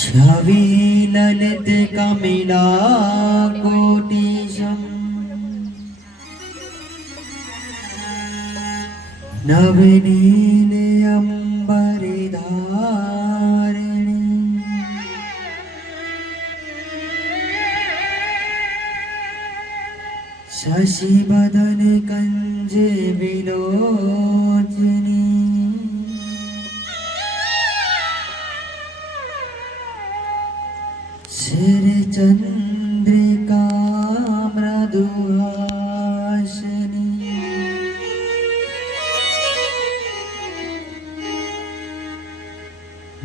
छवि ललित कमिला कोटिशम नवनील अंबरधारिणी शशिवदन कंज विलोचनी शिर चंद्रिका मृदुहासिनी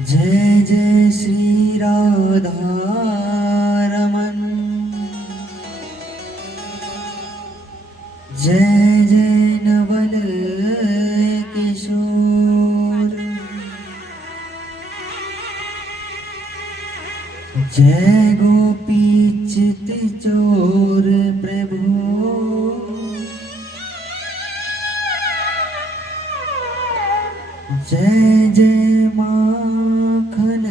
जय जय श्री राधा रमन जय जय नवल किशोर जय गोपी चित चोर प्रभु जय जय माखन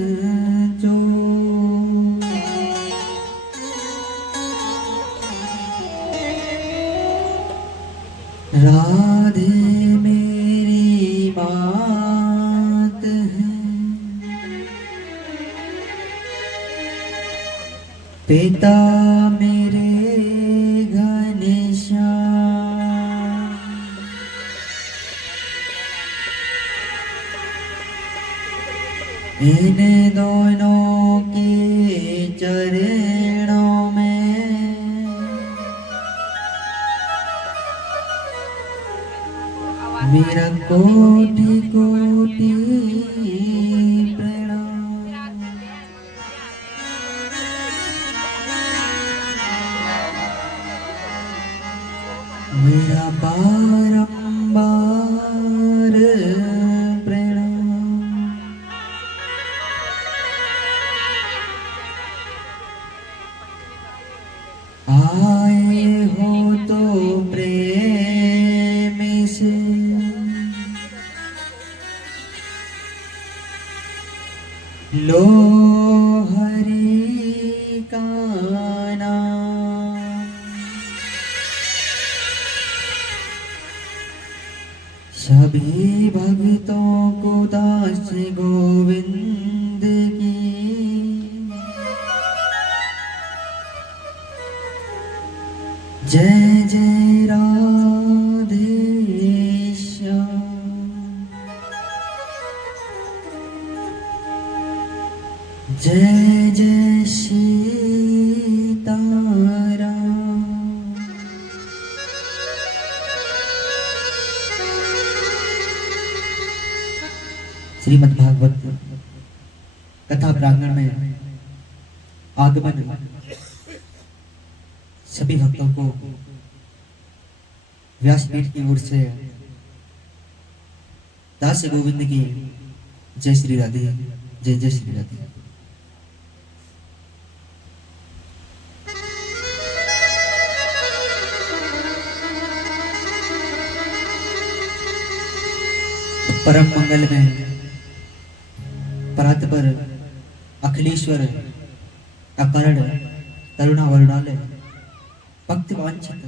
चोर राधे मेरी बात है पिता मेरे घनश्याम इन दोनों के चरणों में मेरा कोटि कोटि प्रणाम। मेरा बारंबार प्रणाम। आए हो तो प्रेम से लो हरि का नाम। सभी भक्तों को दास गोविंद की जय जय राधे श्याम जय जय सीताराम। श्रीमद् भागवत कथा प्रांगण में आगमन सभी भक्तों को व्यासपीठ की ओर से दास गोविंद की जय श्री राधे, जय जय श्री राधे। परम मंगल में परात्पर अखिलेश्वर अकारण करुणा वर्णालय भक्ति वांछित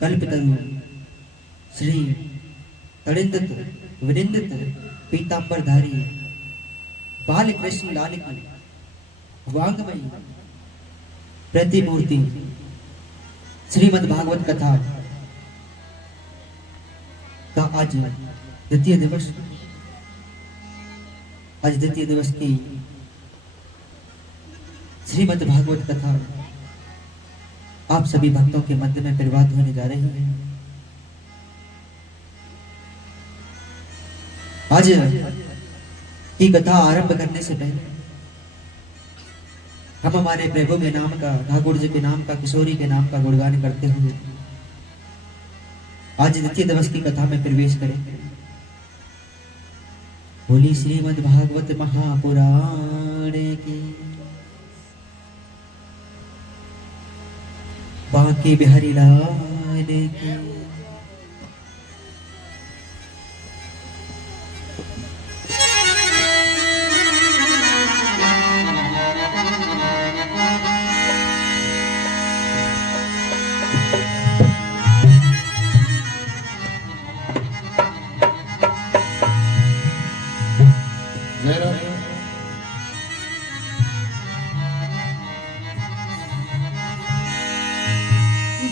कल्पतरु श्री तड़िंदित विनिंदित पीतांबरधारी बाल कृष्ण लाल की वांगमयी प्रतिमूर्ति श्रीमद् भागवत कथा का आज द्वितीय दिवस की श्रीमद् भागवत कथा आप सभी भक्तों के मध्य में प्रवाद होने जा रही है। आज की कथा आरंभ करने से पहले हम हमारे प्रभु के नाम का, ठाकुर जी के नाम का, किशोरी के नाम का गुणगान करते हुए आज द्वितीय दिवस की कथा में प्रवेश करेंगे। बोली श्रीमद् भागवत महापुराण की बांके बिहारी लाल की।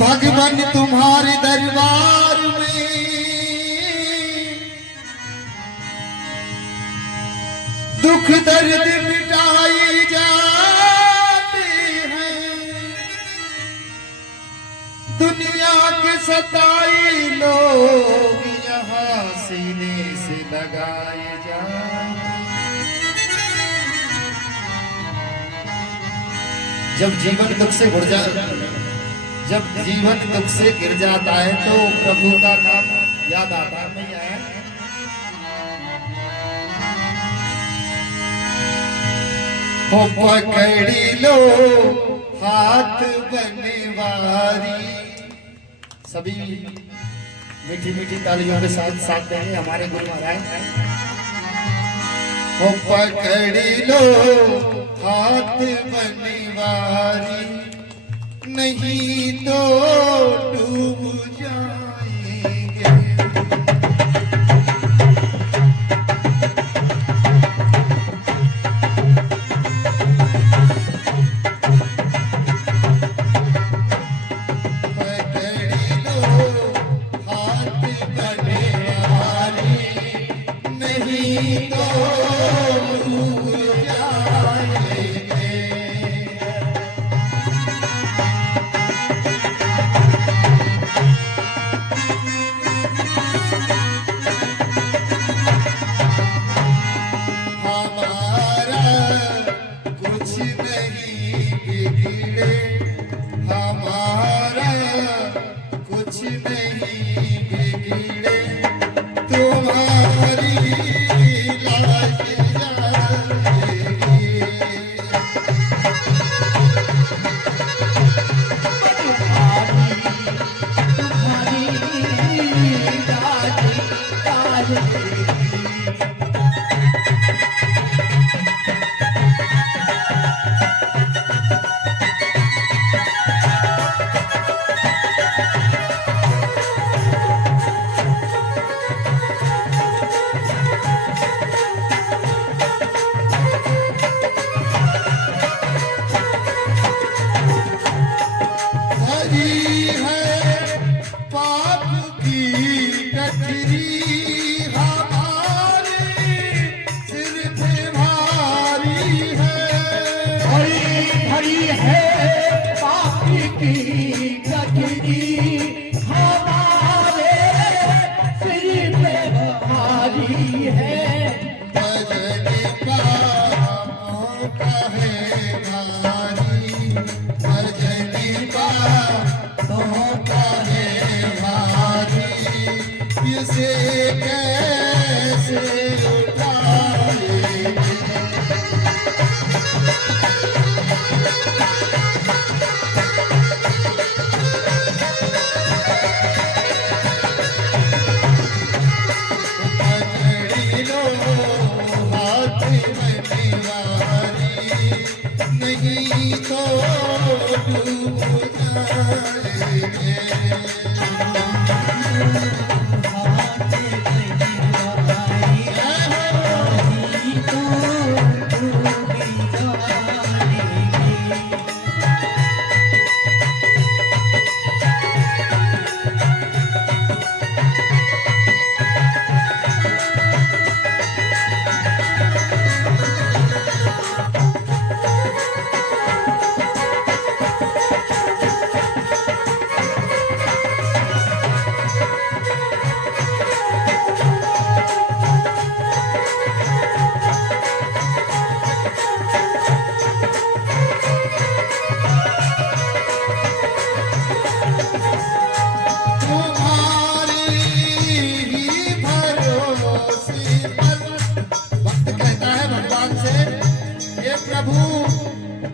भगवान तुम्हारे दरबार में दुख दर्द मिटाई जाते हैं, दुनिया के सताई लोग यहाँ सीने से लगाए जाते। जब जीवन दुख से घुर जाता, जब जीवन दुख से गिर जाता है तो प्रभु का नाम याद आता नहीं है। हो पकड़ी लो हाथ बनवारी। सभी मीठी मीठी तालियों के साथ साथ देंगे हमारे गुरु महाराज। हो पकड़ी लो हाथ बनवारी, नहीं तो डूब जाएंगे। पकड़ी लो हाथ बनवारी, नहीं तो डूब जाएंगे।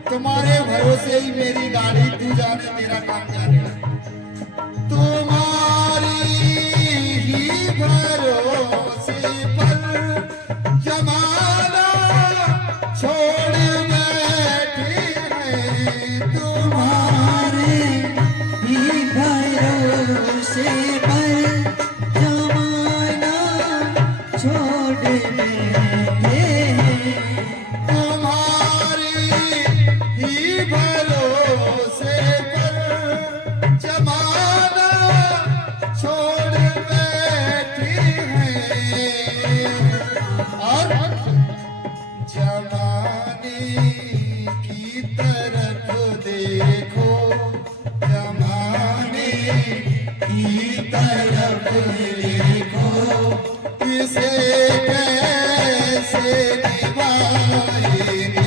तुम्हारे भरोसे ही मेरी गाड़ी, तू जाने मेरा काम जाने। तुम्हारी ही भरोसे पर जमाना छोड़ बैठे हैं, तुम्हारे ही भरोसे पर जमाना छोड़ बैठे हैं। तुम्हारी ही भरोसे पर जमाना छोड़ बैठी है और जमाने की तरफ देखो, जमाने की तरफ देखो, इसे कैसे निभाएंगे।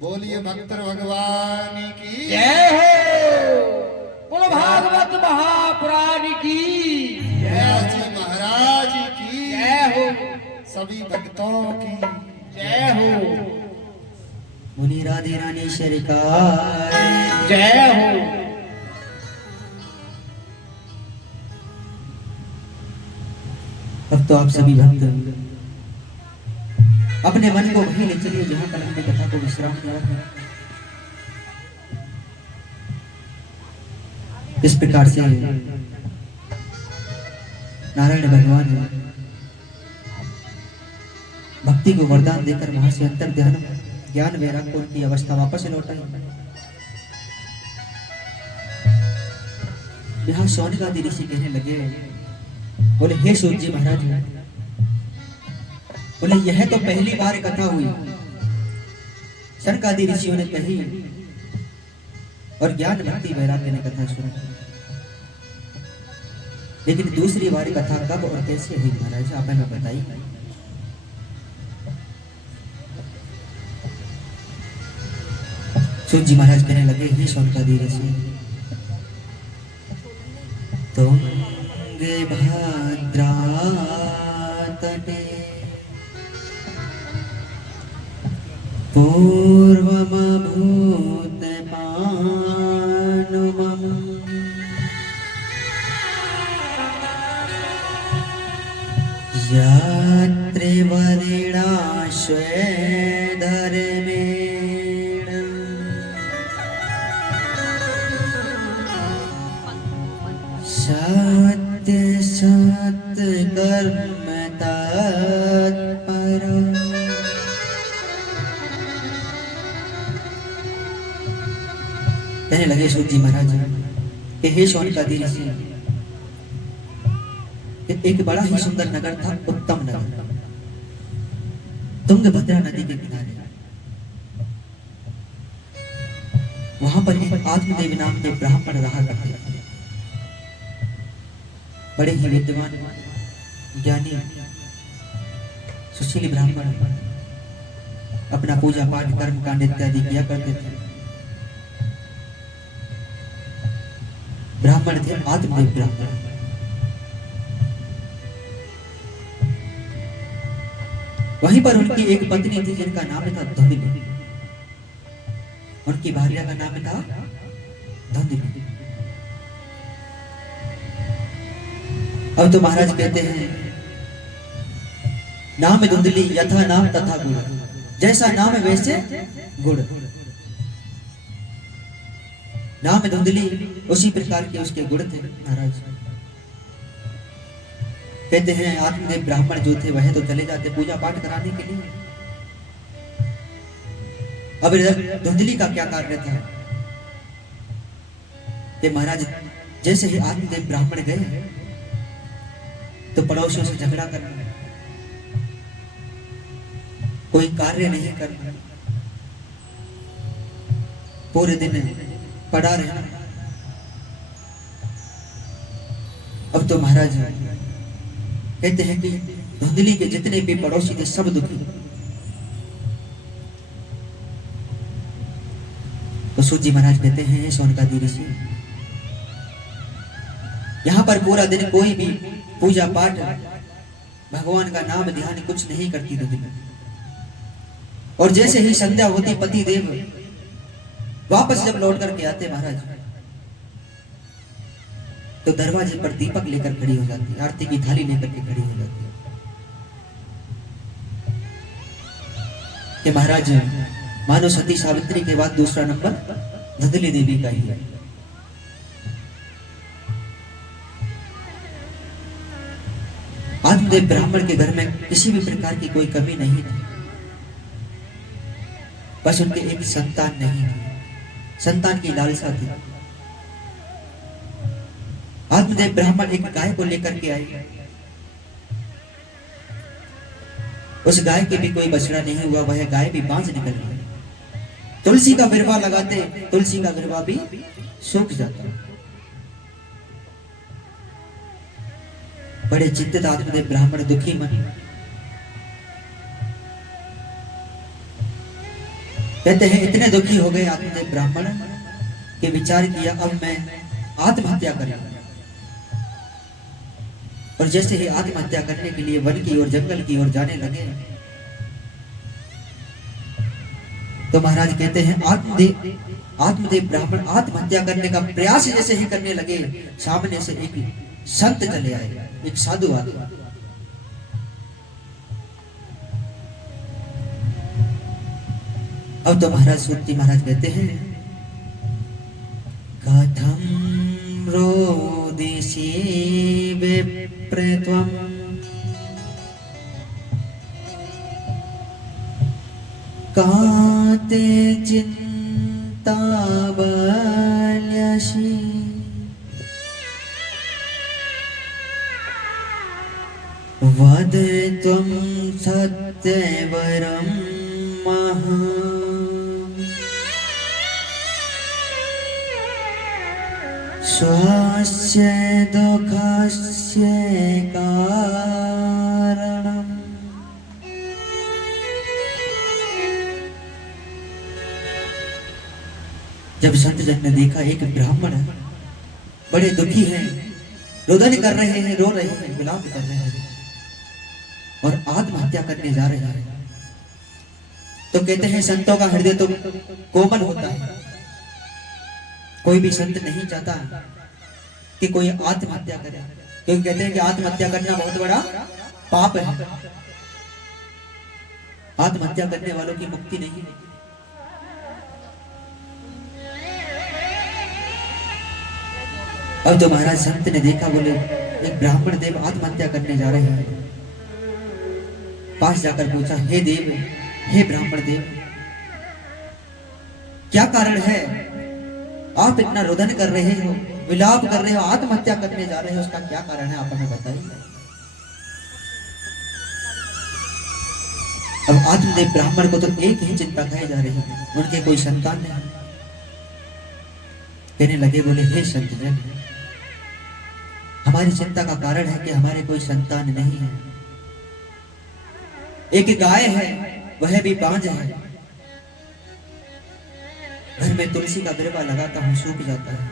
बोलिए भक्तर भगवान की जय हो। बोलो भागवत महापुराण की जय जी महाराज की जय हो। सभी भक्तों की जय हो। मुनि राधे रानी शरिकार जय हो। अब तो आप सभी भक्त अपने मन को वहीं ले चलिए जहां कल हमने कथा को विश्राम दिया था। इस प्रकार से नारायण भगवान भक्ति को वरदान देकर वहां से अंतर ध्यान ज्ञान वैराग्य को उनकी अवस्था वापस लौटाई। यहाँ शौनकादि ऋषि कहने लगे, बोले हे सूत जी महाराज, बोले यह तो पहली बार कथा हुई, शौनकादि ऋषियों ने कही और ज्ञान भक्ति वैराग्य ने कथा सुनी, लेकिन दूसरी बार कथा कब और कैसे हुई महाराज, आप हमें बताइए। सूत जी महाराज कहने लगे, हे शौनकादि ऋषि, तुंगे भद्रा तटे पूर्वमभूत पानुमम् यात्रिवरिणाश्वेधर्मेण सत्य सत्य कर्म तत्पर। कहने लगे सूत जी महाराज कि हे शौनकादि ऋषि, एक बड़ा ही सुंदर नगर था, उत्तम नगर, तुंगभद्रा नदी के किनारे। वहां पर एक आत्मदेव नाम के ब्राह्मण रहा करते थे, बड़े ही विद्वान ज्ञानी सुशील ब्राह्मण, अपना पूजा पाठ कर्म कांड इत्यादि किया करते थे। ब्राह्मण थे आत्मदेव ब्राह्मण। वहीं पर उनकी एक पत्नी थी जिनका नाम था धुंधली, उनकी भार्या का नाम था धुंधली। अब तो महाराज कहते हैं, नाम धुंधली यथा नाम तथा गुण, जैसा नाम है वैसे गुण। नाम धुंधली उसी प्रकार के उसके गुण थे महाराज। कहते हैं आत्मदेव ब्राह्मण जो थे वह तो चले जाते पूजा पाठ कराने के लिए। अब धुंधली का क्या कार्य था कि महाराज जैसे ही आत्मदेव ब्राह्मण गए तो पड़ोसियों से झगड़ा करना, कोई कार्य नहीं करना, पूरे दिन पड़ा रहना। अब तो महाराज कहते हैं कि धुंधली के जितने भी पड़ोसी थे सब दुखी। तो सूत जी महाराज कहते हैं, शौनकादि ऋषि, यहां पर पूरा दिन कोई भी पूजा पाठ भगवान का नाम ध्यान कुछ नहीं करती धुंधली। और जैसे ही संध्या होती पति देव वापस जब लौट करके आते महाराज, तो दरवाजे पर दीपक लेकर खड़ी हो जाती, आरती की थाली लेकर के खड़ी हो जाती कि महाराज मानो सती सावित्री के बाद दूसरा नंबर धुंधली देवी का ही है। आत्मदेव ब्राह्मण के घर में किसी भी प्रकार की कोई कमी नहीं थी, बस उनके एक संतान नहीं थी, संतान की लालसा थी। आत्मदेव ब्राह्मण एक गाय को लेकर के आए, उस गाय के भी कोई बछड़ा नहीं हुआ, वह गाय भी बांझ निकल गई। तुलसी का विरवा लगाते, तुलसी का विरवा भी सूख जाता। बड़े चिंतित आत्मदेव ब्राह्मण, दुखी मन, कहते हैं इतने दुखी हो गए आत्मदेव ब्राह्मण कि विचार किया अब मैं आत्महत्या करूंगा। और जैसे ही आत्महत्या करने के लिए वन की ओर जंगल की ओर जाने लगे तो महाराज कहते हैं आत्मदेव ब्राह्मण आत्महत्या करने का प्रयास जैसे ही करने लगे, सामने से एक संत चले आए, एक साधु आदमी। अब तो महाराज सूर्य महाराज कहते हैं, कथम रोदिषि विप्रत्वम् काते चिंता बल्यसि वद त्वं सत्यवरं महा स्वस्य दुःखस्य कारणम्। जब संत जन ने देखा एक ब्राह्मण बड़े दुखी हैं, रोदन कर रहे हैं, रो रहे हैं, विलाप कर रहे हैं और आत्महत्या करने जा रहे हैं, तो कहते हैं संतों का हृदय तो कोमल होता है। कोई भी संत नहीं चाहता कि कोई आत्महत्या करे, क्योंकि कहते हैं कि आत्महत्या करना बहुत बड़ा पाप है। आत्महत्या करने वालों की मुक्ति नहीं है। अब तो महाराज संत ने देखा, बोले एक ब्राह्मण देव आत्महत्या करने जा रहे हैं। पास जाकर पूछा, हे देव, हे ब्राह्मण देव, क्या कारण है? आप इतना रुदन कर रहे हो, विलाप कर रहे हो, आत्महत्या करने जा रहे हो, उसका क्या कारण है? आप हमें बताइए। अब आत्मदेव ब्राह्मण को तो एक ही चिंता खाई जा रही है, उनके कोई संतान नहीं। कहने लगे, बोले हे संत जन, हमारी चिंता का कारण है कि हमारे कोई संतान नहीं है। एक गाय है, वह भी बांझ है। घर में तुलसी का गिरवा लगाता हूं, सूख जाता है।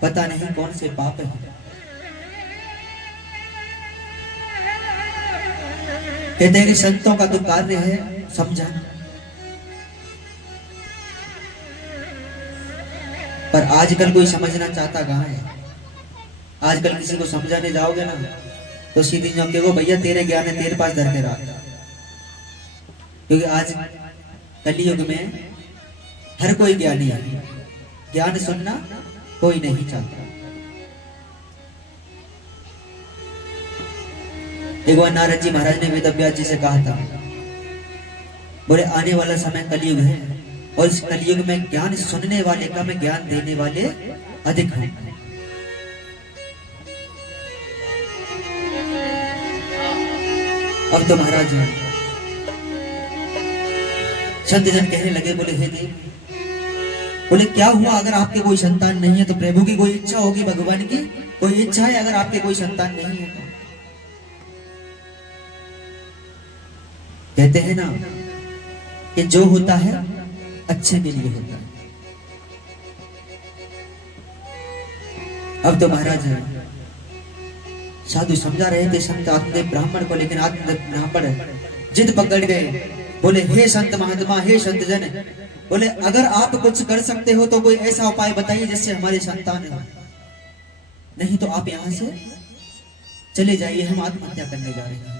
पता नहीं कौन से पाप है। कहते हैं कि संतों का तो कार्य है समझाना, पर आजकल कोई समझना चाहता कहां है? आजकल किसी को समझाने जाओगे ना तो सीधी जमके को, भैया तेरे ज्ञान है, तेरे पास धर के रख। क्योंकि आज कलयुग में हर कोई ज्ञानी है, ज्ञान सुनना कोई नहीं चाहता। एक बार नारद जी महाराज ने वेद व्यास जी से कहा था, बोले आने वाला समय कलयुग है और इस कलयुग में ज्ञान सुनने वाले कम, ज्ञान देने वाले अधिक हैं। अब तो महाराज संत जन कहने लगे, बोले हे देव, बोले क्या हुआ अगर आपके कोई संतान नहीं है तो? प्रभु की कोई इच्छा होगी, भगवान की कोई इच्छा है अगर आपके कोई संतान नहीं है तो? कहते हैं ना कि जो होता है अच्छे के लिए होता है। अब तो महाराज साधु समझा रहे थे संत आत्मदेव ब्राह्मण को, लेकिन आत्मदेव ब्राह्मण जिद पकड़ गए। बोले हे संत महात्मा, हे संत जन, बोले अगर आप कुछ कर सकते हो तो कोई ऐसा उपाय बताइए जिससे हमारे संतान हो, नहीं तो आप यहां से चले जाइए, हम आत्महत्या करने जा रहे हैं।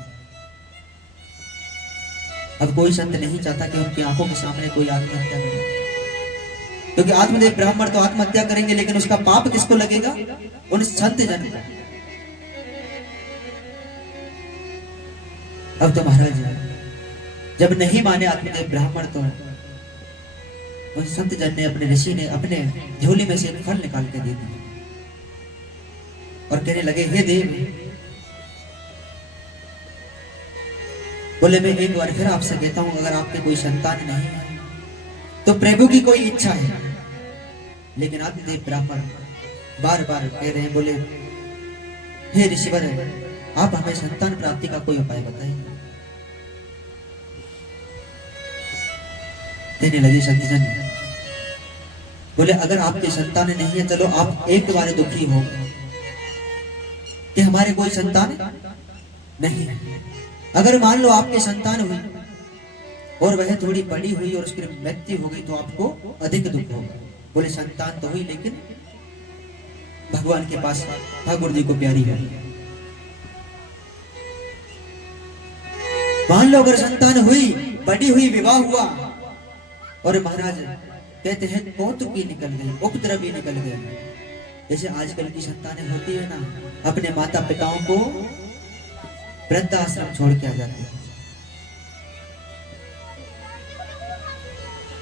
अब कोई संत नहीं चाहता कि उनकी आंखों के सामने कोई आत्महत्या करे, क्योंकि आत्मदेव ब्राह्मण तो आत्महत्या करेंगे, लेकिन उसका पाप किसको लगेगा? उन संत जन को। अब तो महाराज जब नहीं माने आत्मदेव ब्राह्मण तो उन संत जन ने, अपने ऋषि ने अपने झोली में से एक फल निकाल के दे दिया और कहने लगे, हे देव, बोले मैं एक बार फिर आपसे कहता हूं, अगर आपके कोई संतान नहीं है तो प्रभु की कोई इच्छा है। लेकिन आत्मदेव ब्राह्मण बार बार कह रहे हैं, बोले हे ऋषिवर, आप हमें संतान प्राप्ति का कोई उपाय बताइए। कहने लगे संत जन, बोले अगर आपके संतान नहीं है, चलो आप एक बार दुखी हो कि हमारे कोई संतान नहीं है। अगर मान लो आपके संतान हुई और वह थोड़ी बड़ी हुई और उसकी मृत्यु हो गई तो आपको अधिक दुख होगा। बोले संतान तो हुई, लेकिन भगवान के पास ठाकुर जी को प्यारी है। मान लो अगर संतान हुई, बड़ी हुई, विवाह हुआ और महाराज कहते हैं कौतुकी निकल गई, उपद्रवी निकल गई। जैसे आजकल की संतानें होती है ना, अपने माता पिताओं को वृद्धाश्रम छोड़ के आ जाते हैं।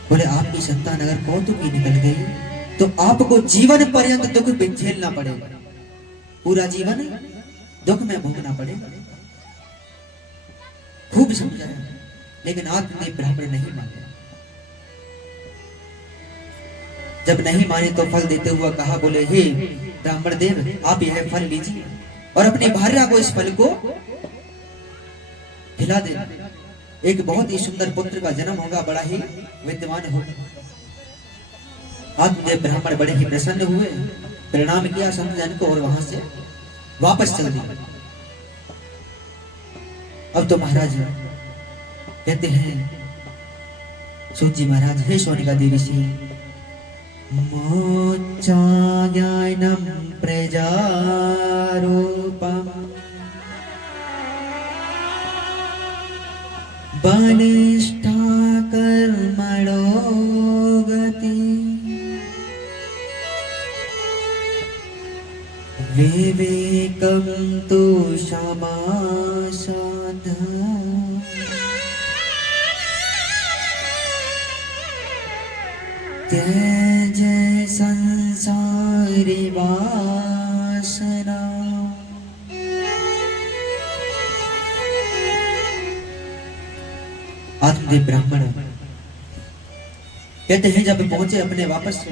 बोले आपकी संतान अगर कौतुकी निकल गई तो आपको जीवन पर्यंत दुख भी झेलना पड़ेगा, पूरा जीवन दुख में भोगना पड़ेगा। खूब समझाया, लेकिन आपने ब्राह्मण नहीं माने। जब नहीं माने तो फल देते हुआ कहा, बोले हे ब्राह्मण देव, आप यह फल लीजिए और अपनी भार्या को इस फल को खिला दे। एक बहुत ही सुंदर पुत्र का जन्म होगा, बड़ा ही विद्वान होगा। आत्मदेव ब्राह्मण बड़े ही प्रसन्न हुए, प्रणाम किया संत जन को और वहां से वापस चल दिए। अब तो महाराज कहते हैं सूत जी महाराज, हे सोनिका देवी ऋषि, मोक्षाज्ञानम प्रजारूपम बनिष्ठा कर्मणो गति विवेकम तु समासाध त्यज संसारी वासना। आत्मदेव ब्राह्मण कहते हैं जब पहुंचे अपने वापस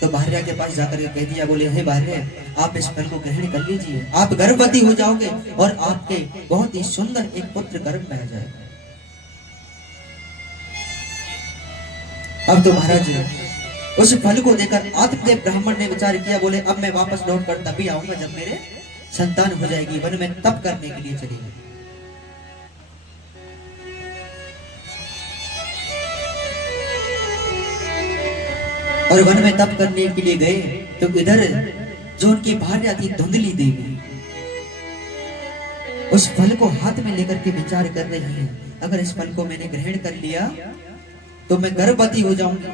तो भार्या के पास जाकर के कह दिया, बोले हे भार्या, आप इस फल को ग्रहण कर लीजिए, आप गर्भवती हो जाओगे और आपके बहुत ही सुंदर एक पुत्र गर्भ में आ जाएगा। अब तो महाराज उस फल को देकर आत्मदेव ब्राह्मण ने विचार किया, बोले अब मैं वापस लौट कर तभी आऊंगा जब मेरे संतान हो जाएगी, वन में तप करने के लिए चली गई। और वन में तप करने के लिए गए तो इधर जो उनकी भार्या थी धुंधली देवी, उस फल को हाथ में लेकर के विचार कर रही है, अगर इस फल को मैंने ग्रहण कर लिया तो मैं गर्भवती हो जाऊंगी,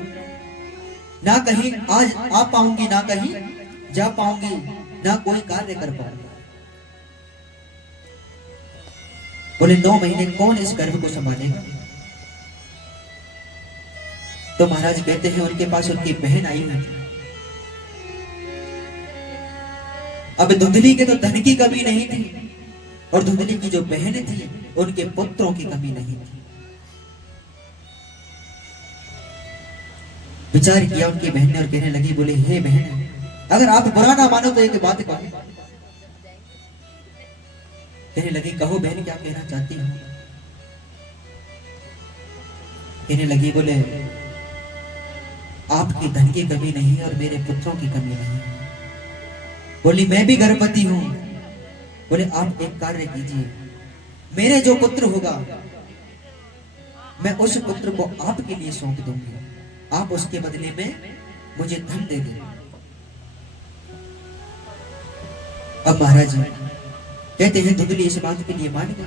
ना कहीं आज आ पाऊंगी, ना कहीं जा पाऊंगी, ना कोई कार्य कर पाऊंगी। बोले 9 महीने कौन इस गर्भ को संभालेगा? तो महाराज कहते हैं उनके पास उनकी बहन आई हुई थी। अब धुंधली के तो धन की कमी नहीं थी और धुंधली की जो बहन थी उनके पुत्रों की कमी नहीं थी। विचार किया उनकी बहन ने और कहने लगी, बोले हे बहन, अगर आप बुरा ना मानो तो एक बात कहो। कहने लगी, कहो बहन क्या कहना चाहती हो? कहने लगी, बोले आपकी धन की कमी नहीं और मेरे पुत्रों की कमी नहीं। बोली मैं भी गर्भवती हूं। बोले आप एक कार्य कीजिए, मेरे जो पुत्र होगा मैं उस पुत्र को आपके लिए सौंप दूंगी, आप उसके बदले में मुझे धन दे दें। अब महाराज कहते हैं धुंधली इस बात के लिए मान गई।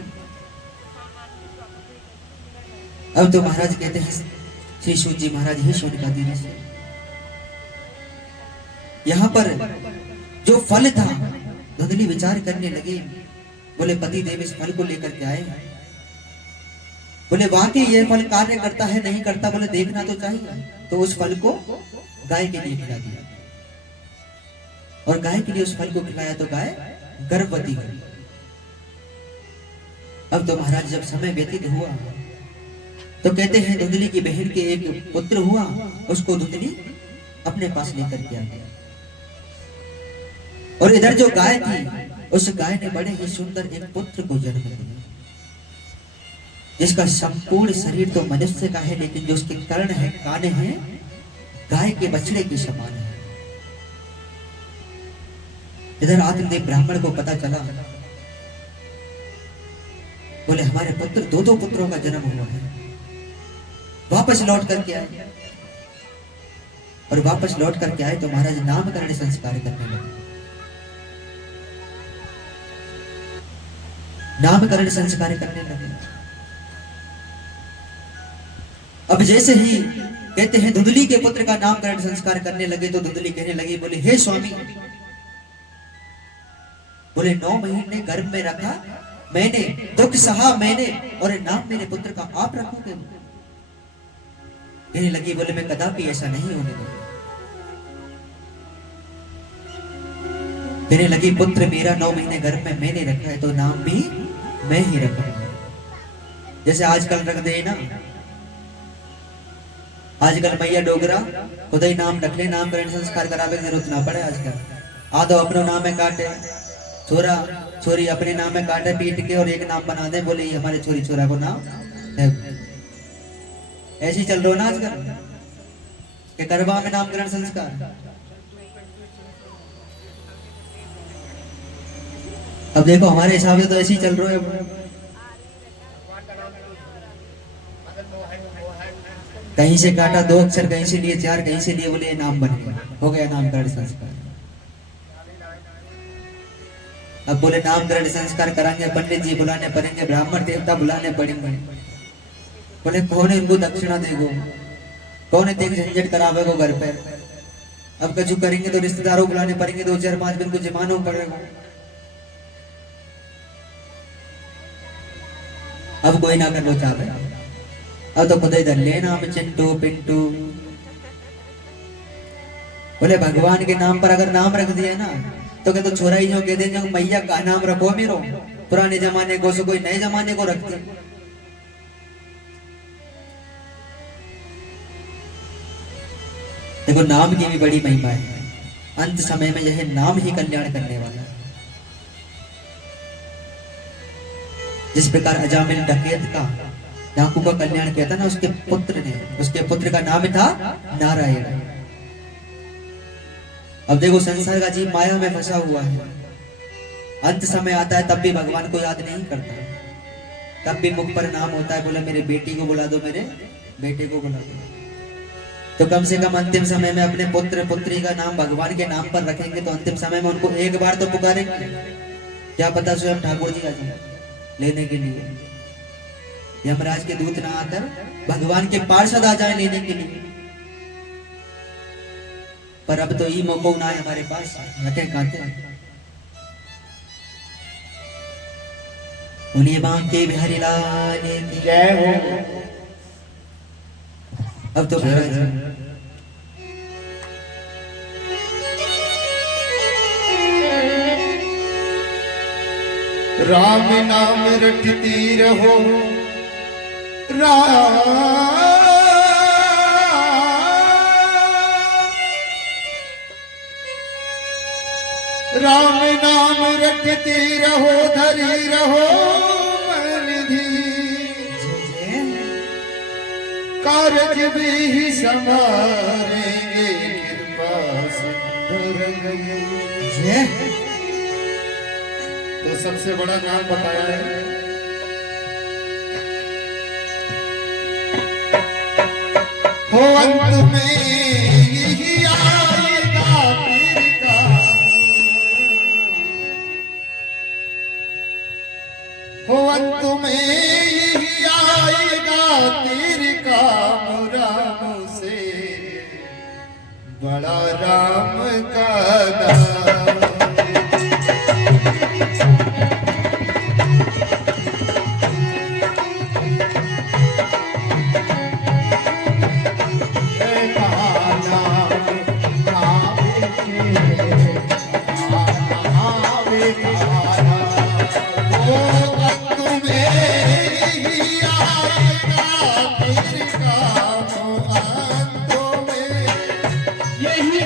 अब तो महाराज कहते हैं श्री सूत जी महाराज, ही सोनिका देवी से यहां पर जो फल था, धुंधली विचार करने लगे। बोले पति देव इस फल को लेकर के आए। बोले वाकई यह फल कार्य करता है नहीं करता? बोले देखना तो चाहिए। तो उस फल को गाय के लिए खिला दिया और गाय के लिए उस फल को खिलाया तो गाय गर्भवती हुई। अब तो महाराज जब समय व्यतीत हुआ तो कहते हैं धुंधली की बहन के एक पुत्र हुआ, उसको धुंधली अपने पास लेकर के आ गया। और इधर जो गाय थी, उस गाय ने बड़े ही सुंदर एक पुत्र को जन्म दिया, जिसका संपूर्ण शरीर तो मनुष्य का है, लेकिन जो उसके कर्ण है, कान है, गाय के बछड़े के समान है। इधर आत्मदेव ब्राह्मण को पता चला, बोले हमारे पुत्र दो पुत्रों का जन्म हुआ है। वापस लौट करके आए और वापस लौट करके आए तो महाराज नामकरण संस्कार करने लगे। नामकरण संस्कार करने लगे। अब जैसे ही कहते हैं धुंधली के पुत्र का नामकरण संस्कार करने लगे तो धुंधली कहने लगी, बोले हे स्वामी, बोले 9 महीने गर्भ में रखा मैंने, दुख सहा मैंने, और नाम मेरे पुत्र का आप रखोगे? कहने लगी, बोले मैं कदापि ऐसा नहीं होने दूंगा। कहने लगी, पुत्र मेरा 9 महीने गर्भ में मैंने रखा है तो नाम भी मैं ही रखूंगा। जैसे आजकल रख दे ना, आजकल मैया डोगरा खुद ही नाम रख ले, नामकरण संस्कार करावे की जरूरत ना पड़े। आजकल आधो अपने नाम में काटे, छोरा छोरी अपने नाम में काटे पीट के और एक नाम बना दे, बोले ये हमारे छोरी छोरा को नाम है। ऐसे ही चल रहा ना आजकल के करवा में नामकरण संस्कार। अब देखो हमारे हिसाब से तो ऐसे ही चल रहा है, कहीं से काटा 2 अक्षर, कहीं से लिए 4, कहीं से लिए बोले ये नाम बन गया, हो गया नामकरण संस्कार। अब बोले नामकरण संस्कार कराएंगे, पंडित जी बुलाने पड़ेंगे, ब्राह्मण देवता बुलाने पड़ेंगे। बोले कौन इनको दक्षिणा देगो, कौन है देख झंझट करावे को घर पे। अब कछु करेंगे तो रिश्तेदारों बुलाने पड़ेंगे, 2 4 5 दिन को जमाना पड़ेगा। अब कोई ना कर लो चाहे, अब तो खुद इधर ले नाम चिंटू पिंटू। बोले भगवान के नाम पर अगर नाम रख दिया ना तो क्या तो छोरा ही जो कह दे जो मैया का नाम रखो मेरो, पुराने जमाने को से कोई नए जमाने को रखते। देखो नाम की भी बड़ी महिमा है, अंत समय में यह नाम ही कल्याण करने वाला है। जिस प्रकार अजामिल डकैत का डाकू का कल्याण किया था ना उसके पुत्र का नाम था नारायण। अब देखो संसार का जीव माया में फंसा हुआ है, अंत समय आता है तब भी भगवान को याद नहीं करता, तब भी मुख पर नाम होता है, बोला मेरे बेटी को बुला दो, मेरे बेटे को बुला दो। तो कम से कम अंतिम समय में अपने पुत्र पुत्री का नाम भगवान के नाम पर रखेंगे तो अंतिम समय में उनको एक बार तो पुकारेंगे। क्या पता स्वयं ठाकुर जी आ जाए लेने के लिए, यमराज के दूत ना आकर भगवान के पार्षद आ जाए लेने के लिए। पर अब तो ये मौका ना है हमारे पास, रखे काते उन्हें बांके बिहारी लाल की जय हो। अब तो राम नाम रटती रहो, राम नाम रटती रहो, धरी रहो मन धी, कारज भी संवारेंगे कृपा सिंधु। तो सबसे बड़ा काम बताया है, हो अंत में यही आएगा पीर का, हो अंत में यही आएगा तीर का, राम से बड़ा राम का दाम। यही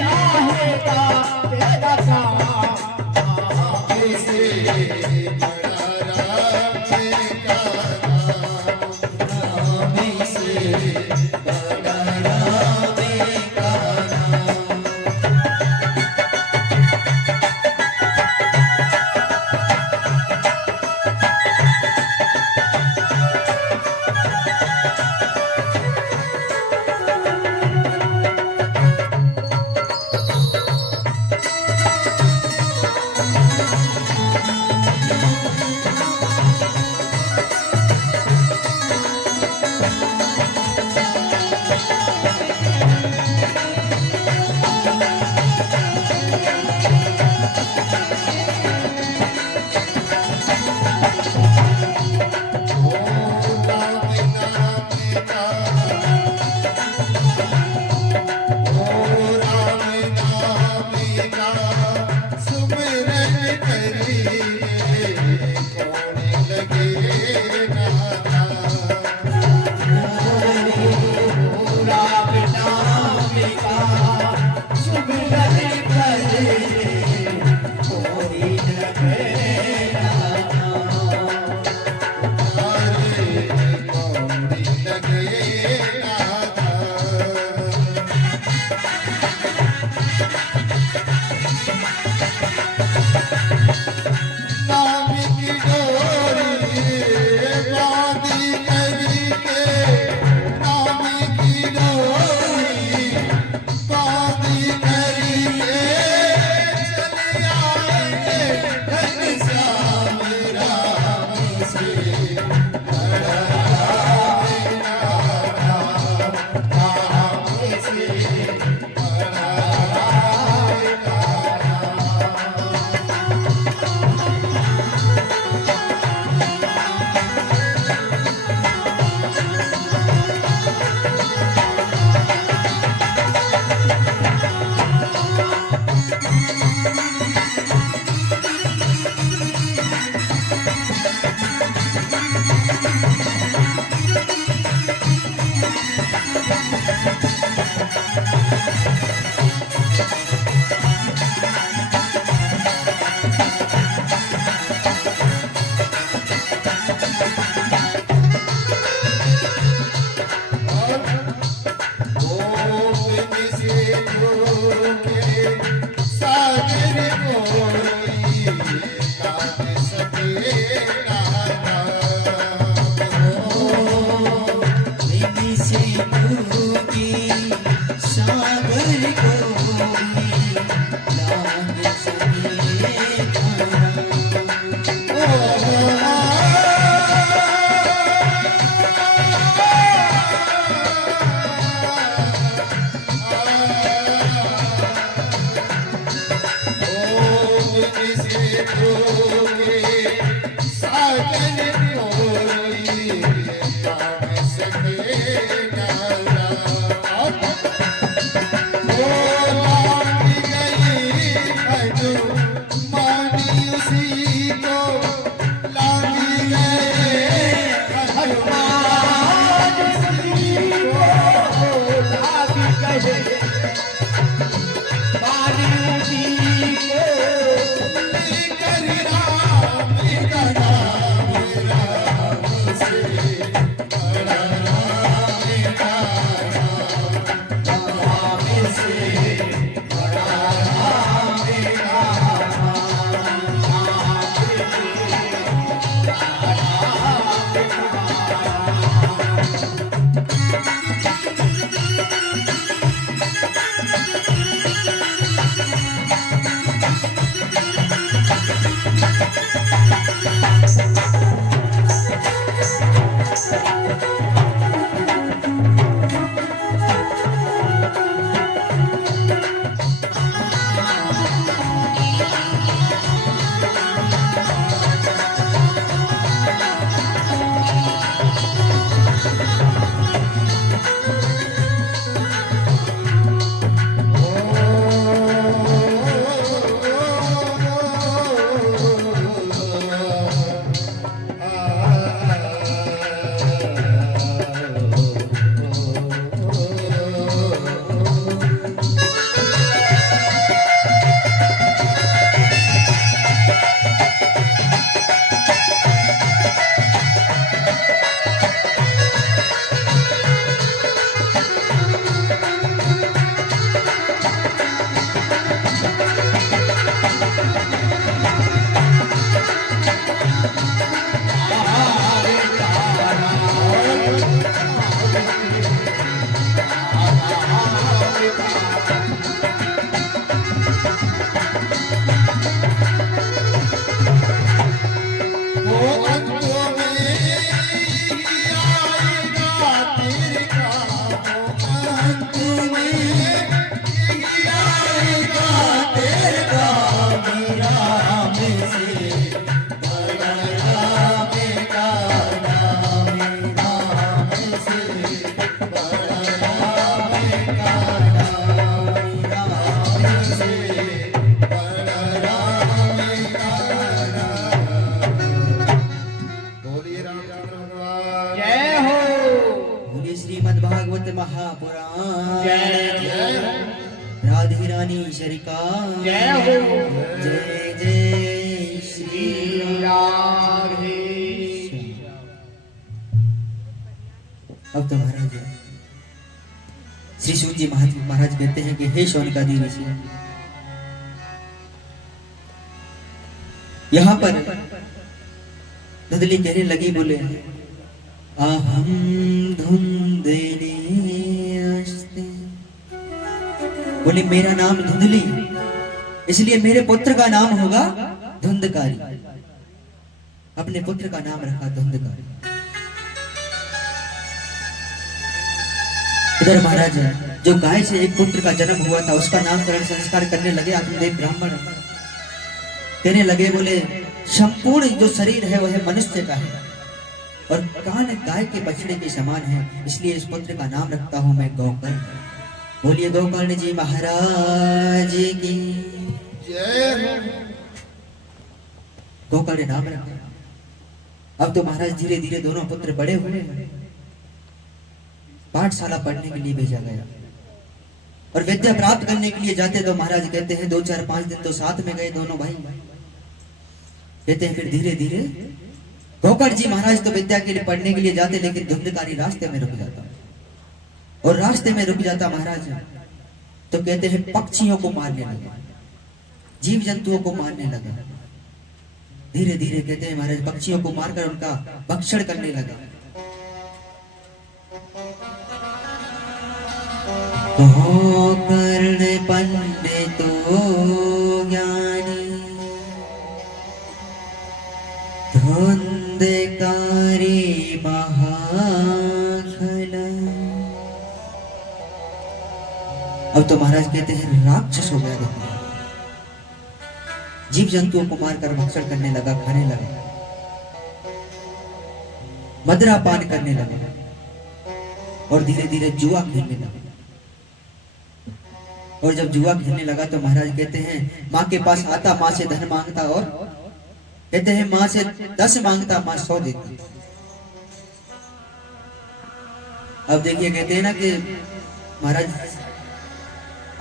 श्रीमद् भागवत महापुराण जय हो राधे रानी शरिका जय हो जय जय श्री राधे। अब तो महाराज श्री सूत जी महाराज कहते हैं कि हे शौनकादि ऋषि, यहाँ पर धुंधली कहने लगी, बोले अहम धुंधली अस्ति, बोले मेरा नाम धुंधली, इसलिए मेरे पुत्र का नाम होगा धुंधकारी। अपने पुत्र का नाम रखा धुंधकारी। इधर महाराज जो गाय से एक पुत्र का जन्म हुआ था उसका नामकरण संस्कार करने लगे आत्मदेव ब्राह्मण। कहने लगे, बोले संपूर्ण जो शरीर है वह मनुष्य का है और कान गाय के बछड़े के समान है, इसलिए इस पुत्र का नाम रखता हूं मैं गौकर्ण। बोलिए गौकर्ण जी महाराज की जय हो। गौकर्ण नाम रखा। अब तो महाराज धीरे धीरे दोनों पुत्र बड़े हुए, पाठशाला पढ़ने के लिए भेजा गया और विद्या प्राप्त करने के लिए जाते तो महाराज कहते हैं 2 4 5 दिन तो साथ में गए दोनों भाई। कहते हैं फिर धीरे धीरे गौकर्ण जी महाराज तो विद्या के लिए पढ़ने के लिए जाते, लेकिन धुंधकारी रास्ते में रुक जाता और रास्ते में रुक जाता महाराज तो कहते हैं पक्षियों को मारने लगा, जीव जंतुओं को मारने लगा। धीरे धीरे कहते हैं महाराज पक्षियों को मारकर उनका भक्षण करने लगा। गौकर्ण पंडितो ज्ञानी धुंधकारी महाखल। अब तो महाराज कहते हैं राक्षस हो गया, जीव जंतुओं को मारकर भक्षण करने लगा, खाने लगा, मदिरा पान करने लगा और धीरे धीरे जुआ खेलने लगा। और जब जुआ खेलने लगा तो महाराज कहते हैं माँ के पास आता, माँ से धन मांगता और कहते हैं माँ से 10 मांगता, माँ 100 देती। अब देखिए कहते हैं ना कि महाराज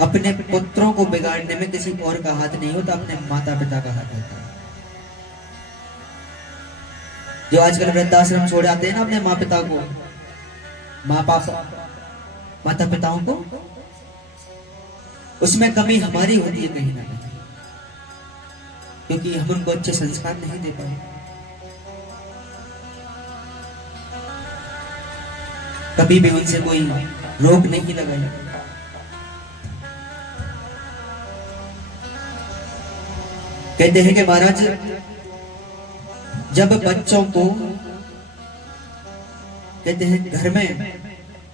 अपने पुत्रों को बिगाड़ने में किसी और का हाथ नहीं होता, अपने माता पिता का हाथ होता है। जो आजकल वृद्धाश्रम छोड़ आते हैं ना अपने माँ पिता को, माता पिताओं को, उसमें कमी हमारी होती है कहीं ना कहीं, क्योंकि हम उनको अच्छे संस्कार नहीं दे पाए। कभी भी उनसे कोई रोक नहीं लगाई। कहते हैं कि महाराज जब बच्चों को कहते हैं घर में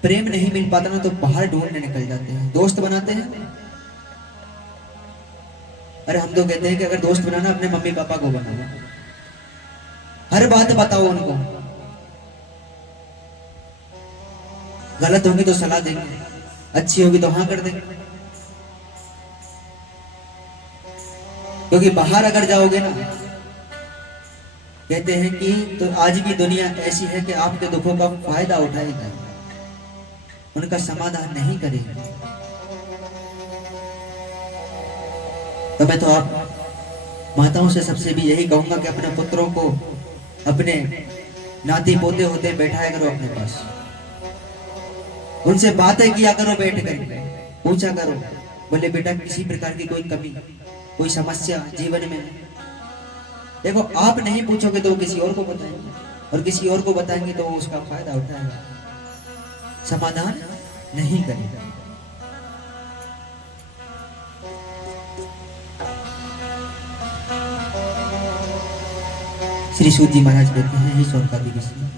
प्रेम नहीं मिल पाता ना तो बाहर ढूंढने निकल जाते हैं, दोस्त बनाते हैं। अरे हम तो कहते हैं कि अगर दोस्त बनाना अपने मम्मी पापा को बनाओ, हर बात बताओ उनको, गलत होगी तो सलाह देंगे, अच्छी होगी तो हाँ कर देंगे। क्योंकि बाहर अगर जाओगे ना कहते हैं कि तो आज की दुनिया ऐसी है कि आपके दुखों का फायदा उठाएगी, उनका समाधान नहीं करेगी। तो मैं तो आप माताओं से सबसे भी यही कहूंगा कि अपने पुत्रों को अपने नाती पोते होते बैठाया करो अपने पास, उनसे बातें किया करो, बैठ कर पूछा करो, बोले बेटा किसी प्रकार की कोई कमी कोई समस्या जीवन में। देखो आप नहीं पूछोगे तो वो किसी और को बताएंगे और किसी और को बताएंगे तो वो उसका फायदा उठाएगा, समाधान नहीं करेगा। श्री सूत जी महाराज कहते हैं हे शौनकादि ऋषि,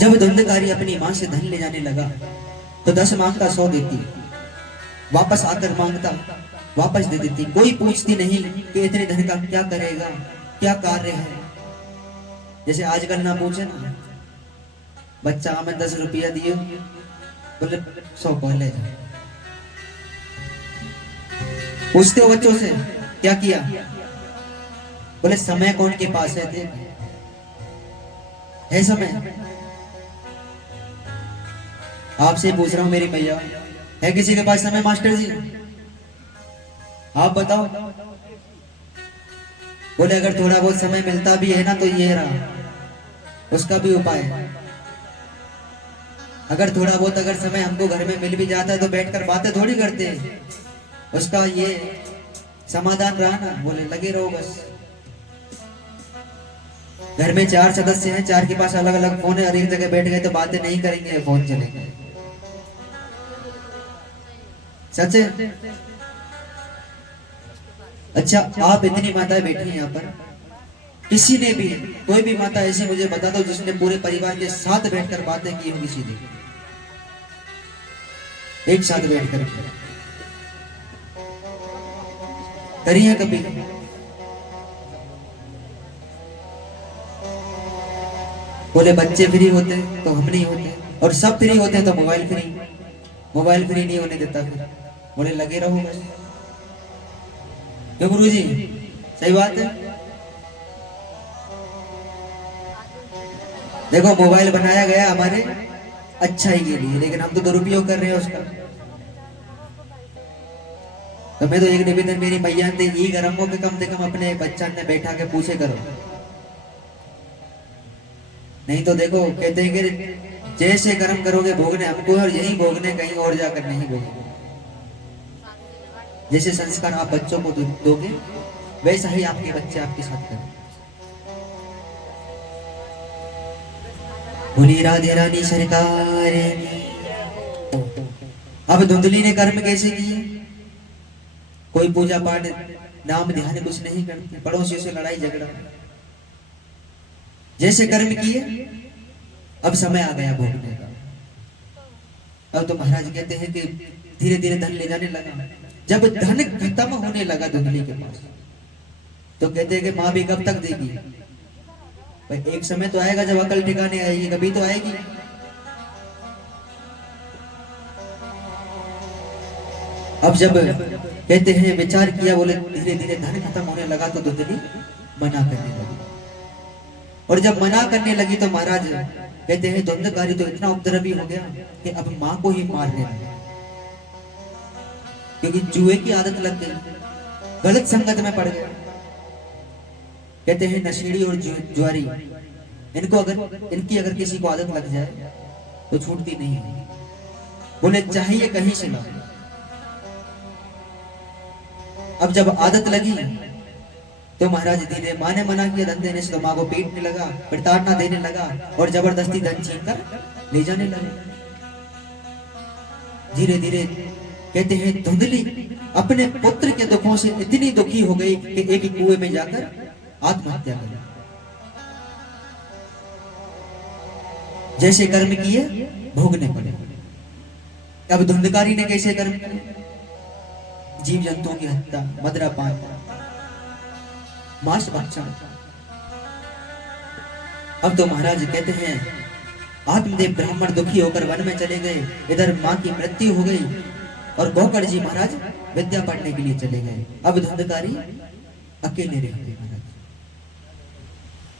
जब धुंधकारी अपनी मां से धन ले जाने लगा तो 10 मांगता 100 देती, वापस आकर मांगता वापस दे देती। कोई पूछती नहीं कि इतने धन का क्या करेगा, क्या कार्य है। जैसे आजकल ना पूछे ना, बच्चा हमें 10 रुपया दिए, बोले 100 को ले जा। पूछते हो बच्चों से क्या किया, बोले समय कौन के पास है, है समय, आपसे पूछ रहा हूँ मेरी मैया, है किसी के पास समय मास्टर जी? आप बताओ। बोले अगर थोड़ा बहुत समय मिलता भी है ना तो ये रहा, उसका भी उपाय है। अगर थोड़ा बहुत अगर समय हमको घर में मिल भी जाता है तो बैठकर बातें थोड़ी करते हैं, उसका ये समाधान रहा ना। बोले लगे रहो बस। घर में 4 सदस्य हैं, 4 के पास अलग अलग फोन है, और एक जगह बैठ गए तो बातें नहीं करेंगे, फोन चलेंगे। सच है। अच्छा, आप इतनी माताएं बैठी हैं यहाँ पर, किसी ने भी कोई भी माता ऐसी मुझे बता दो जिसने पूरे परिवार के साथ बैठकर बातें की होगी, सीधे एक साथ बैठकर करी है कभी? बोले बच्चे फ्री होते हैं तो हम नहीं होते, और सब फ्री होते हैं तो मोबाइल फ्री नहीं होने देता। फिर बोले लगे रहो बस। क्यों गुरु जी, सही बात है। देखो मोबाइल बनाया गया हमारे अच्छाई के लिए, लेकिन हम तो दुरुपयोग कर रहे हैं उसका। तो मैं तो एक निवेदन मेरी मैया ने ई गरम हो के कम से कम अपने बच्चा ने बैठा के पूछे करो। नहीं तो देखो कहते हैं कि जैसे गर्म करोगे भोगने हमको, और यही भोगने कहीं और जाकर नहीं भोगोगे। जैसे संस्कार आप बच्चों को दोगे वैसा ही आपके बच्चे आपके साथ करें। बोली राधे रानी सरकार। अब धुंधली ने कर्म कैसे किए? कोई पूजा पाठ नाम ध्यान कुछ नहीं करते, पड़ोसियों से लड़ाई झगड़ा, जैसे कर्म किए। अब समय आ गया भोगने का। अब तो महाराज कहते हैं कि धीरे धीरे धन ले जाने लगा। जब धन खत्म होने लगा धुंधली के पास, तो कहते हैं कि माँ भी कब तक देगी? भाई एक समय तो आएगा जब अकल ठिकाने आएगी, कभी तो आएगी। अब जब कहते हैं विचार किया, बोले धीरे धीरे धन खत्म होने लगा, तो धुंधली मना करने लगी। और जब मना करने लगी तो महाराज कहते हैं धुंधकारी तो इतना उपद्रवी हो गया कि अब माँ को ही मारने लगा, क्योंकि जुए की आदत लग गई, गलत संगत में पड़ गया। कहते हैं नशेड़ी और जुआरी, इनकी अगर किसी को आदत लग जाए तो छूटती नहीं है। बोले चाहिए कहीं से लाओ। अब जब आदत लगी तो महाराज धीरे माँ ने मना किया धन देने से, तो माँ को पीटने लगा, प्रताड़ना देने लगा, और जबरदस्ती धन छीन कर ले जाने लगा। धीरे धीरे कहते हैं धुंधली अपने पुत्र के दुखों से इतनी दुखी हो गई कि एक कुएं में जाकर आत्महत्या कर। जैसे कर्म किए भोगने पड़े। अब धुंधकारी ने कैसे कर्म किए? जीव जंतुओं की हत्या, मदिरापान, मांस भक्षण। अब तो महाराज कहते हैं आत्मदेव ब्राह्मण दुखी होकर वन में चले गए। इधर मां की मृत्यु हो गई और गोकर्ण जी महाराज विद्या पढ़ने के लिए चले गए। अब धुंधकारी अकेले रह गए महाराज।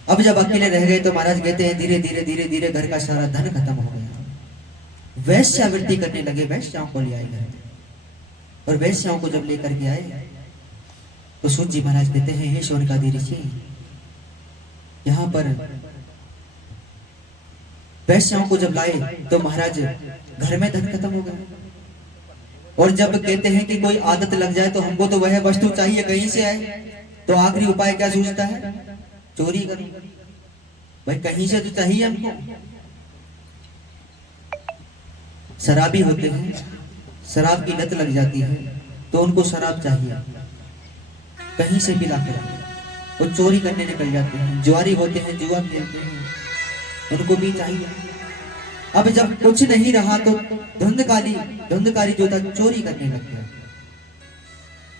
अब जब अकेले रह गए तो महाराज कहते हैं धीरे धीरे घर का सारा धन खत्म हो गया। वैश्यावृत्ति करने लगे, वैश्याओं को ले आए घर, और वैश्याओं को जब लेकर के आए तो सूत जी महाराज कहते हैं हे शौनकादि ऋषि, यहाँ पर वैश्याओं को जब लाए तो महाराज घर में धन खत्म हो गया। और जब कहते हैं कि कोई आदत लग जाए तो हमको तो वह वस्तु चाहिए कहीं से आए, तो आखिरी उपाय क्या सूझता है? चोरी करो। भाई कहीं से तो चाहिए हमको। शराबी होते हैं, शराब की लत लग जाती है तो उनको शराब चाहिए, कहीं से भी लाकर वो चोरी करने निकल जाते हैं। जुआरी होते हैं, जुआ खेलते हैं, उनको भी चाहिए। अब जब कुछ नहीं रहा तो धुंधकारी जो था चोरी करने लग गया।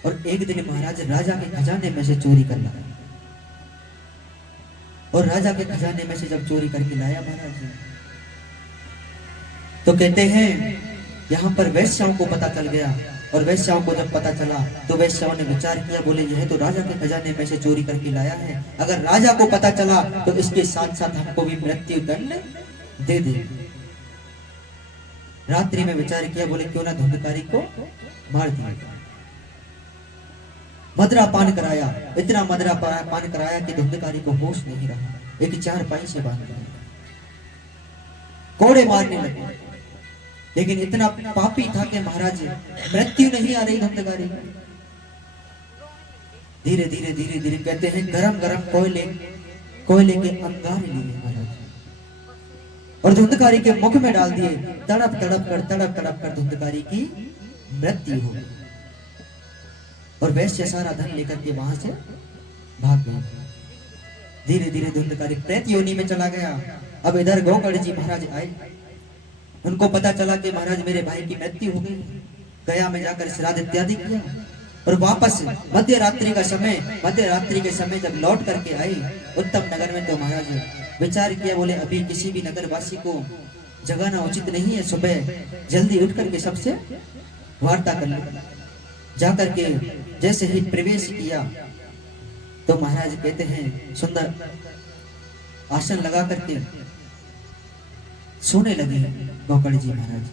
और एक दिन महाराज राजा के खजाने में से चोरी कर लाया, और राजा के खजाने में से जब चोरी करके लाया महाराज, तो कहते हैं यहाँ पर वैश्याओं को पता चल गया। और वैश्याओं को जब पता चला तो वैश्याओं ने विचार किया, बोले यह तो राजा के खजाने में से चोरी करके लाया है, अगर राजा को पता चला तो इसके साथ साथ हमको भी मृत्यु दंड दे दे। रात्रि में विचार किया, बोले क्यों ना धुंधकारी को मार दिया। मदरा पान कराया, इतना मदरा पान कराया कि धुंधकारी को होश नहीं रहा। एक चारपाई से बांध दिया, कोड़े मारने लगे। लेकिन इतना पापी था कि महाराज मृत्यु नहीं आ रही धुंधकारी। धीरे धीरे धीरे धीरे कहते हैं गरम गरम कोयले के अंगारे लिए महाराज, और धुंधकारी के मुख में डाल दिए। तड़प तड़प कर धुंधकारी की मृत्यु हो गई। और वैश्य सारा धन लेकर के वहां से भाग गए। धीरे धीरे धुंधकारी प्रेत योनि में चला गया। अब इधर गोकर्ण जी महाराज आए, उनको पता चला कि महाराज मेरे भाई की मृत्यु हो गई। गया में जाकर श्राद्ध इत्यादि किया, और वापस मध्य रात्रि के समय जब लौट करके आए उत्तम नगर में, तो महाराज विचार किया, बोले अभी किसी भी नगर वासी को जगाना उचित नहीं है, सुबह जल्दी उठ करके सबसे वार्ता कर लो। जाकर के जैसे ही प्रवेश किया तो महाराज कहते हैं सुंदर आसन लगा करके सोने लगे गोकर्ण जी महाराज।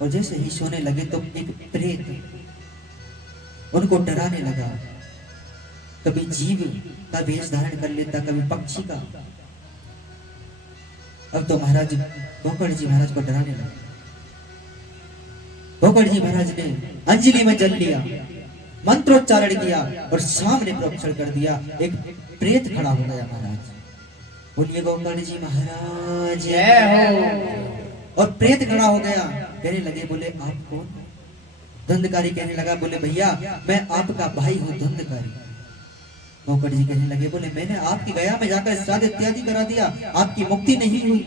और जैसे ही सोने लगे तो एक प्रेत उनको डराने लगा। कभी जीव का वेश धारण कर लेता, कभी पक्षी का। अब तो महाराज गोकर्ण जी महाराज को डराने लगा। गोकर्ण जी महाराज ने अंजलि में जल लिया, मंत्रोच्चारण किया और सामने प्रोक्षण कर दिया। एक प्रेत खड़ा हो गया महाराज। बोलिए गोकर्ण जी महाराज जय हो। और प्रेत खड़ा हो गया। कहने लगे, बोले आप कौन? धुंधकारी कहने लगा, बोले भैया मैं आपका भाई हूँ धुंधकारी। गोकर्ण जी कहने लगे, बोले मैंने आपकी गया में जाकर श्राद्ध इत्यादि करा दिया, आपकी मुक्ति नहीं हुई।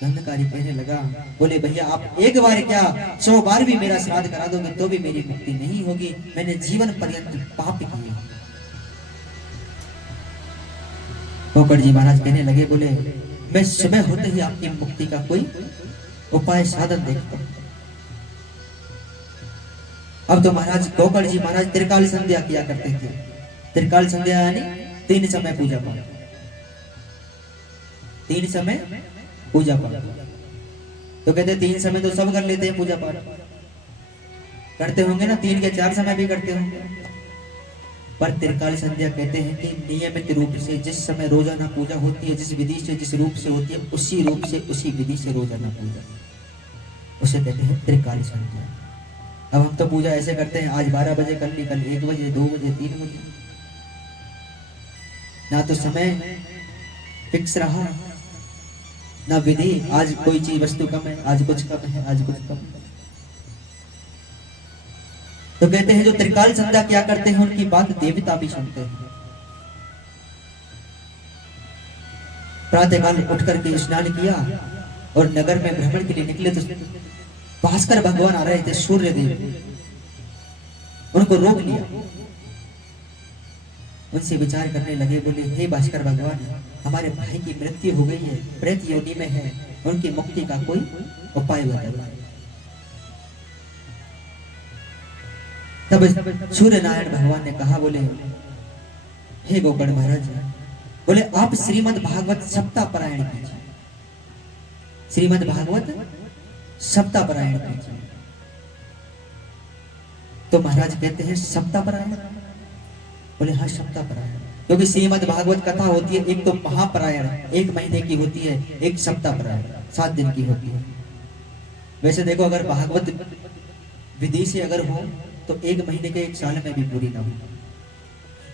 धुंधकारी कहने लगा, बोले भैया आप एक बार क्या 100 बार भी मेरा श्राद्ध करा दोगे तो भी मेरी मुक्ति नहीं होगी। मैंने जीवन पर्यंत पाप किए। गोकर्ण जी महाराज कहने लगे, बोले मैं सुबह होते ही आपकी मुक्ति का कोई उपाय साधन देखता हूं। अब तो महाराज गोकर्ण जी महाराज त्रिकाल संध्या किया करते थे। त्रिकाल संध्या यानी 3 समय पूजा पाठ। 3 समय पूजा पाठ। तो कहते 3 समय तो सब कर लेते हैं पूजा पाठ, करते होंगे ना, 3 के 4 समय भी करते होंगे। पर त्रिकाल संध्या कहते हैं कि नियमित रूप से जिस समय रोजाना पूजा होती है, जिस विधि से जिस रूप से होती है, उसी रूप से उसी विधि से रोजाना पूजा, उसे कहते हैं त्रिकाल संध्या। अब हम तो पूजा ऐसे करते हैं, आज 12 बजे कर ली, कल 1 बजे, 2 बजे, 3 बजे, ना तो समय फिक्स रहा ना विधि। आज कोई चीज वस्तु कम है, आज कुछ कम है, आज कुछ कम है। तो कहते हैं जो त्रिकाल संध्या क्या करते हैं उनकी बात देवता भी सुनते हैं। प्रातःकाल उठ करके स्नान किया और नगर में भ्रमण के लिए निकले तो भास्कर भगवान आ रहे थे, सूर्य देव। उनको रोक लिया, उनसे विचार करने लगे। बोले हे भास्कर भगवान, हमारे भाई की मृत्यु हो गई है, प्रेत योनि में है, उनकी मुक्ति का कोई उपाय बताओ। तब सूर्य नारायण भगवान ने कहा, बोले हे गोकर्ण महाराज, बोले आप श्रीमद् भागवत सप्ताह पारायण कीजिए। श्रीमद् भागवत सप्ताह पारायण कीजिए। तो महाराज कहते हैं सप्ताह पारायण? बोले हाँ सप्ताह पारायण, क्योंकि श्रीमद् भागवत कथा होती है, एक तो महापारायण 1 महीने की होती है, एक सप्ताह पारायण 7 दिन की होती है। वैसे देखो अगर भागवत विधि से अगर हो तो 1 महीने के 1 साल में भी पूरी ना हो,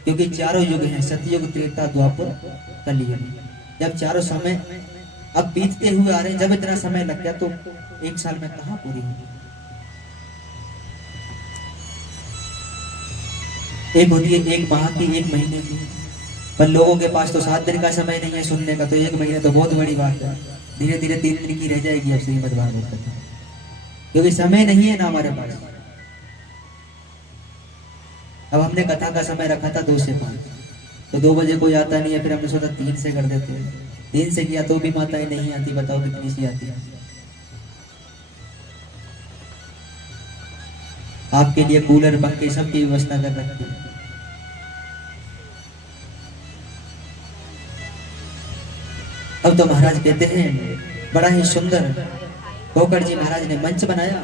क्योंकि चारों युग हैं, सतयुग, त्रेता, द्वापर, कलियुग। जब चारों समय अब बीतते हुए आ रहे हैं, जब इतना समय लग गया तो 1 साल में कहाँ पूरी होगी। एक होती है 1 माह की, 1 महीने की, पर लोगों के पास तो 7 दिन का समय नहीं है सुनने का, तो 1 महीने तो बहुत बड़ी बात है। धीरे धीरे 3 दिन की रह जाएगी अब श्रीमद् भागवत कथा, क्योंकि समय नहीं है ना हमारे पास। अब हमने कथा का समय रखा था 2 से 5, तो 2 बजे कोई आता नहीं है, फिर हमने सोचा 3 से कर देते हैं। 3 से किया तो भी माताएं नहीं आती, बताओ कितनी सी आती है। आपके लिए कूलर, पंखे सबकी व्यवस्था कर रखी है। अब तो महाराज कहते हैं बड़ा ही सुंदर गोकर्ण जी महाराज ने मंच बनाया।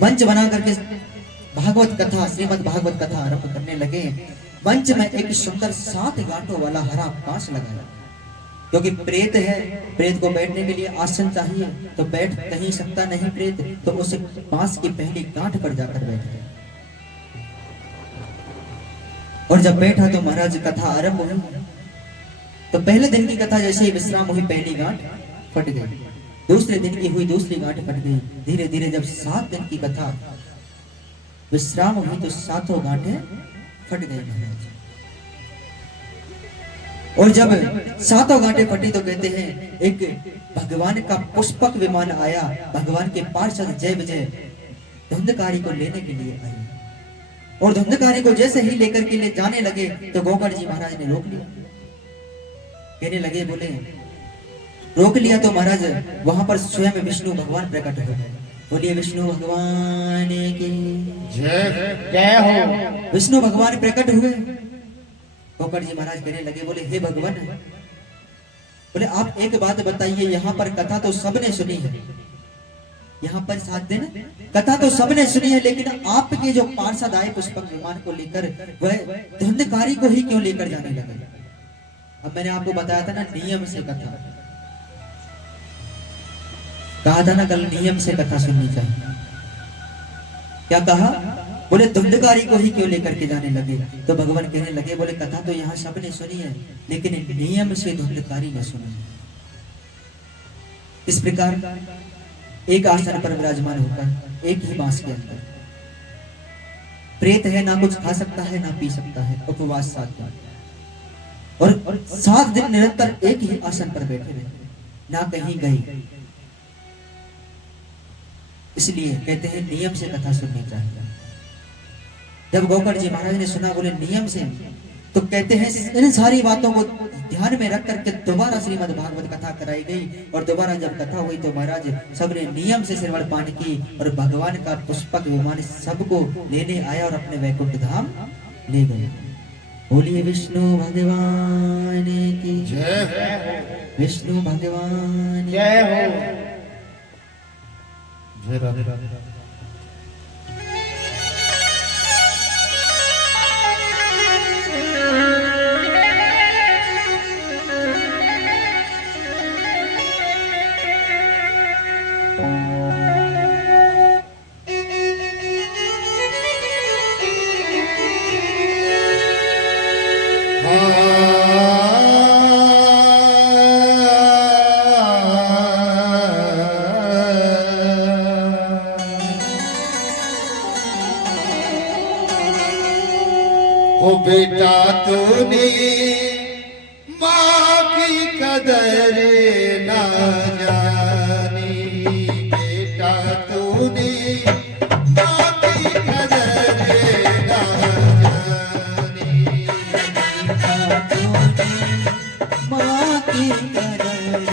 मंच बना करके भागवत कथा, श्रीमद् भागवत कथा आरंभ करने लगे। मंच में एक सुंदर 7 गांठों वाला हरा कांच लगाया, क्योंकि प्रेत है, प्रेत को बैठने के लिए आसन चाहिए, तो बैठ नहीं सकता नहीं प्रेत, तो उसे बांस की पहली गांठ पर जाकर बैठ गए। और जब बैठा तो महाराज कथा आरंभ हुई। तो पहले दिन की कथा जैसे ही विश्राम हुई, पहली गांठ फट गई। दूसरे दिन की हुई, दूसरी गांठ फट गई। धीरे धीरे जब 7 दिन की कथा विश्राम हुई तो 7 गांठें फट गई महाराज। और जब 7 गांठें फटी तो कहते हैं एक भगवान का पुष्पक विमान आया। भगवान के पार्षद जय विजय धुंधकारी को लेने के लिए आए। और धुंधकारी को जैसे ही लेकर के ले जाने लगे तो गोकर्ण जी महाराज ने रोक लिया। कहने लगे, बोले रोक लिया तो महाराज वहां पर स्वयं विष्णु भगवान प्रकट हो गए। बोलिए विष्णु भगवान की जय हो। विष्णु भगवान प्रकट हुए। गोकर्ण जी महाराज कहने लगे, बोले हे भगवान, बोले आप एक बात बताइए, यहाँ पर कथा तो सबने सुनी है, यहाँ पर 7 दिन कथा तो सबने सुनी है, लेकिन आपके जो पार्षद आए पुष्पक विमान को लेकर, वह धुंधकारी को ही क्यों लेकर जाने लगे? अब मैंने आपको बताया था ना, नियम से कथा, कहा था ना कल, नियम से कथा सुननी चाहिए। क्या कहा? बोले धुंधकारी को ही क्यों लेकर के जाने लगे? तो भगवान कहने लगे, बोले कथा तो यहाँ सबने सुनी है, लेकिन नियम से धुंधकारी ने सुनी। इस प्रकार एक आसन पर विराजमान होकर एक ही बांस के अंदर प्रेत है, ना कुछ खा सकता है ना पी सकता है, उपवास 7 दिन, और 7 दिन निरंतर एक ही आसन पर बैठे रहे, ना कहीं गए। इसलिए कहते हैं नियम से कथा सुननी चाहिए। जब गोकर्ण जी महाराज ने सुना, बोले नियम से, तो कहते हैं इन सारी बातों को ध्यान में रख करके दोबारा श्रीमद् भागवत कथा कराई गई। और दोबारा जब कथा हुई तो महाराज सबने नियम से श्रवण पान की, और भगवान का पुष्पक विमान सबको लेने आया और अपने वैकुंठ धाम ले गए। बोलिए विष्णु भगवान की जय, विष्णु भगवान जय हो। जय राधे राधे। ओ बेटा तूने माँ की कदर ना जानी, बेटा तूने माँ की कदर ना जानी, माँ की कदर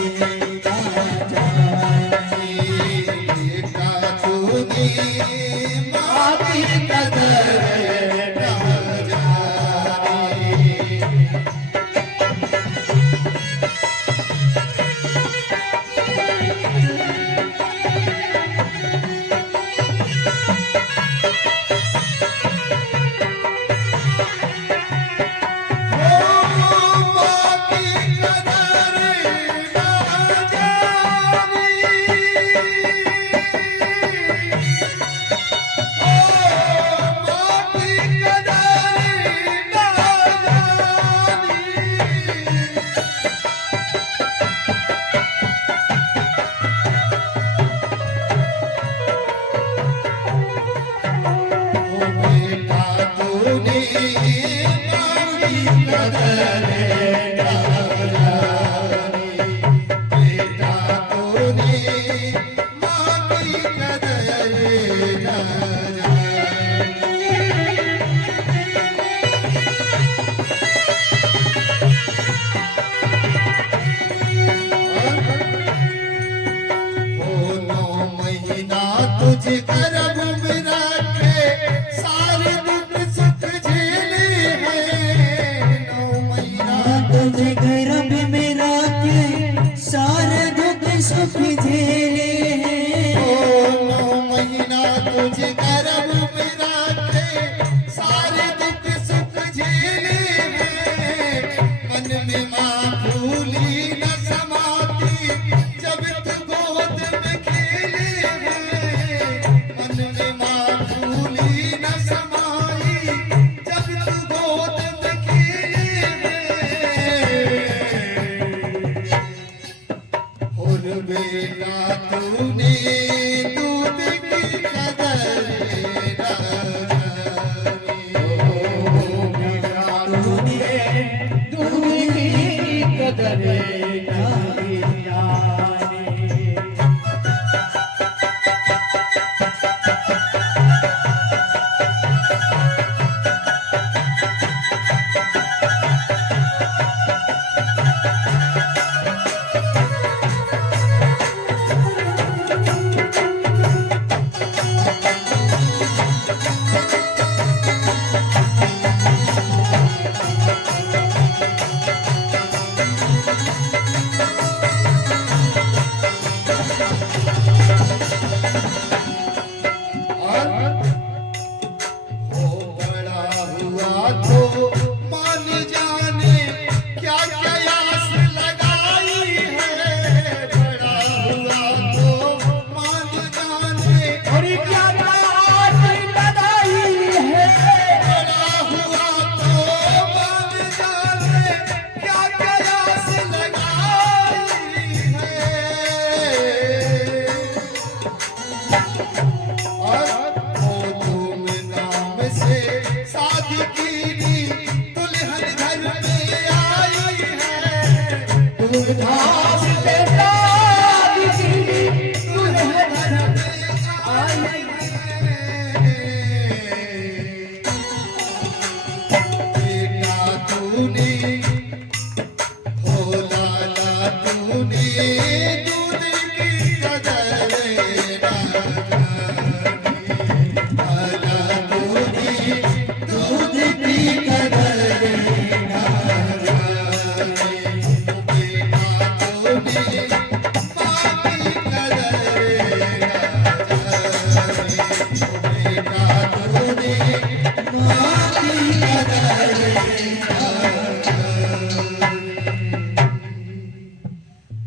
ना जानी, बेटा तूने माँ की कदर तुझे गर्भ में रखे सारे दुख सुख झेले हैं, 9 महीना तुझे गर्भ में रखे सारे दुख सुख झेले हैं। बेटा तूने दूध की कदर न तूने दूध की कदर नहीं जानी।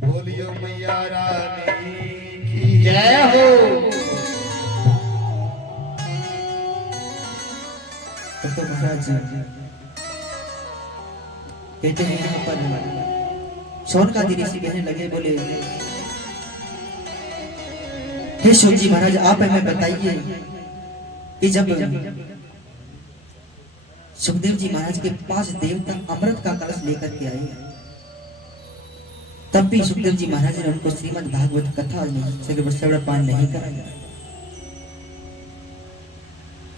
बोलियो मैया रानी की जय हो। तो महाराज कहते हैं यहाँ पर शौनकादि ऋषि कहने लगे, बोले हे शिव जी महाराज, आप हमें बताइए कि जब सुखदेव जी महाराज के पास देवता अमृत का कलश लेकर के आए, तब भी सुखदेव जी महाराज ने उनको श्रीमद् भागवत कथा श्रवण पान नहीं कराया।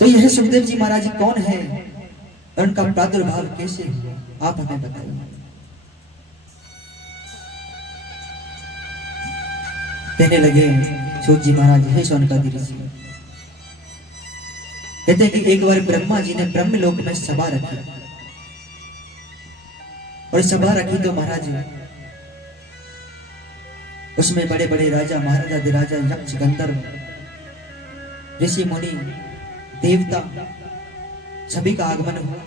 तो यह सुखदेव जी महाराज कौन है और उनका प्रादुर्भाव कैसे, आप हमें बताइए। कहने लगे सूत जी महाराज, हे शौनकादि ऋषि, कहते हैं कि एक बार ब्रह्मा जी ने ब्रह्मलोक में सभा रखी, और सभा रखी तो महाराज उसमें बड़े बड़े राजा महाराजा अधिराजा यक्ष गंधर्व ऋषि मुनि देवता सभी का आगमन हुआ।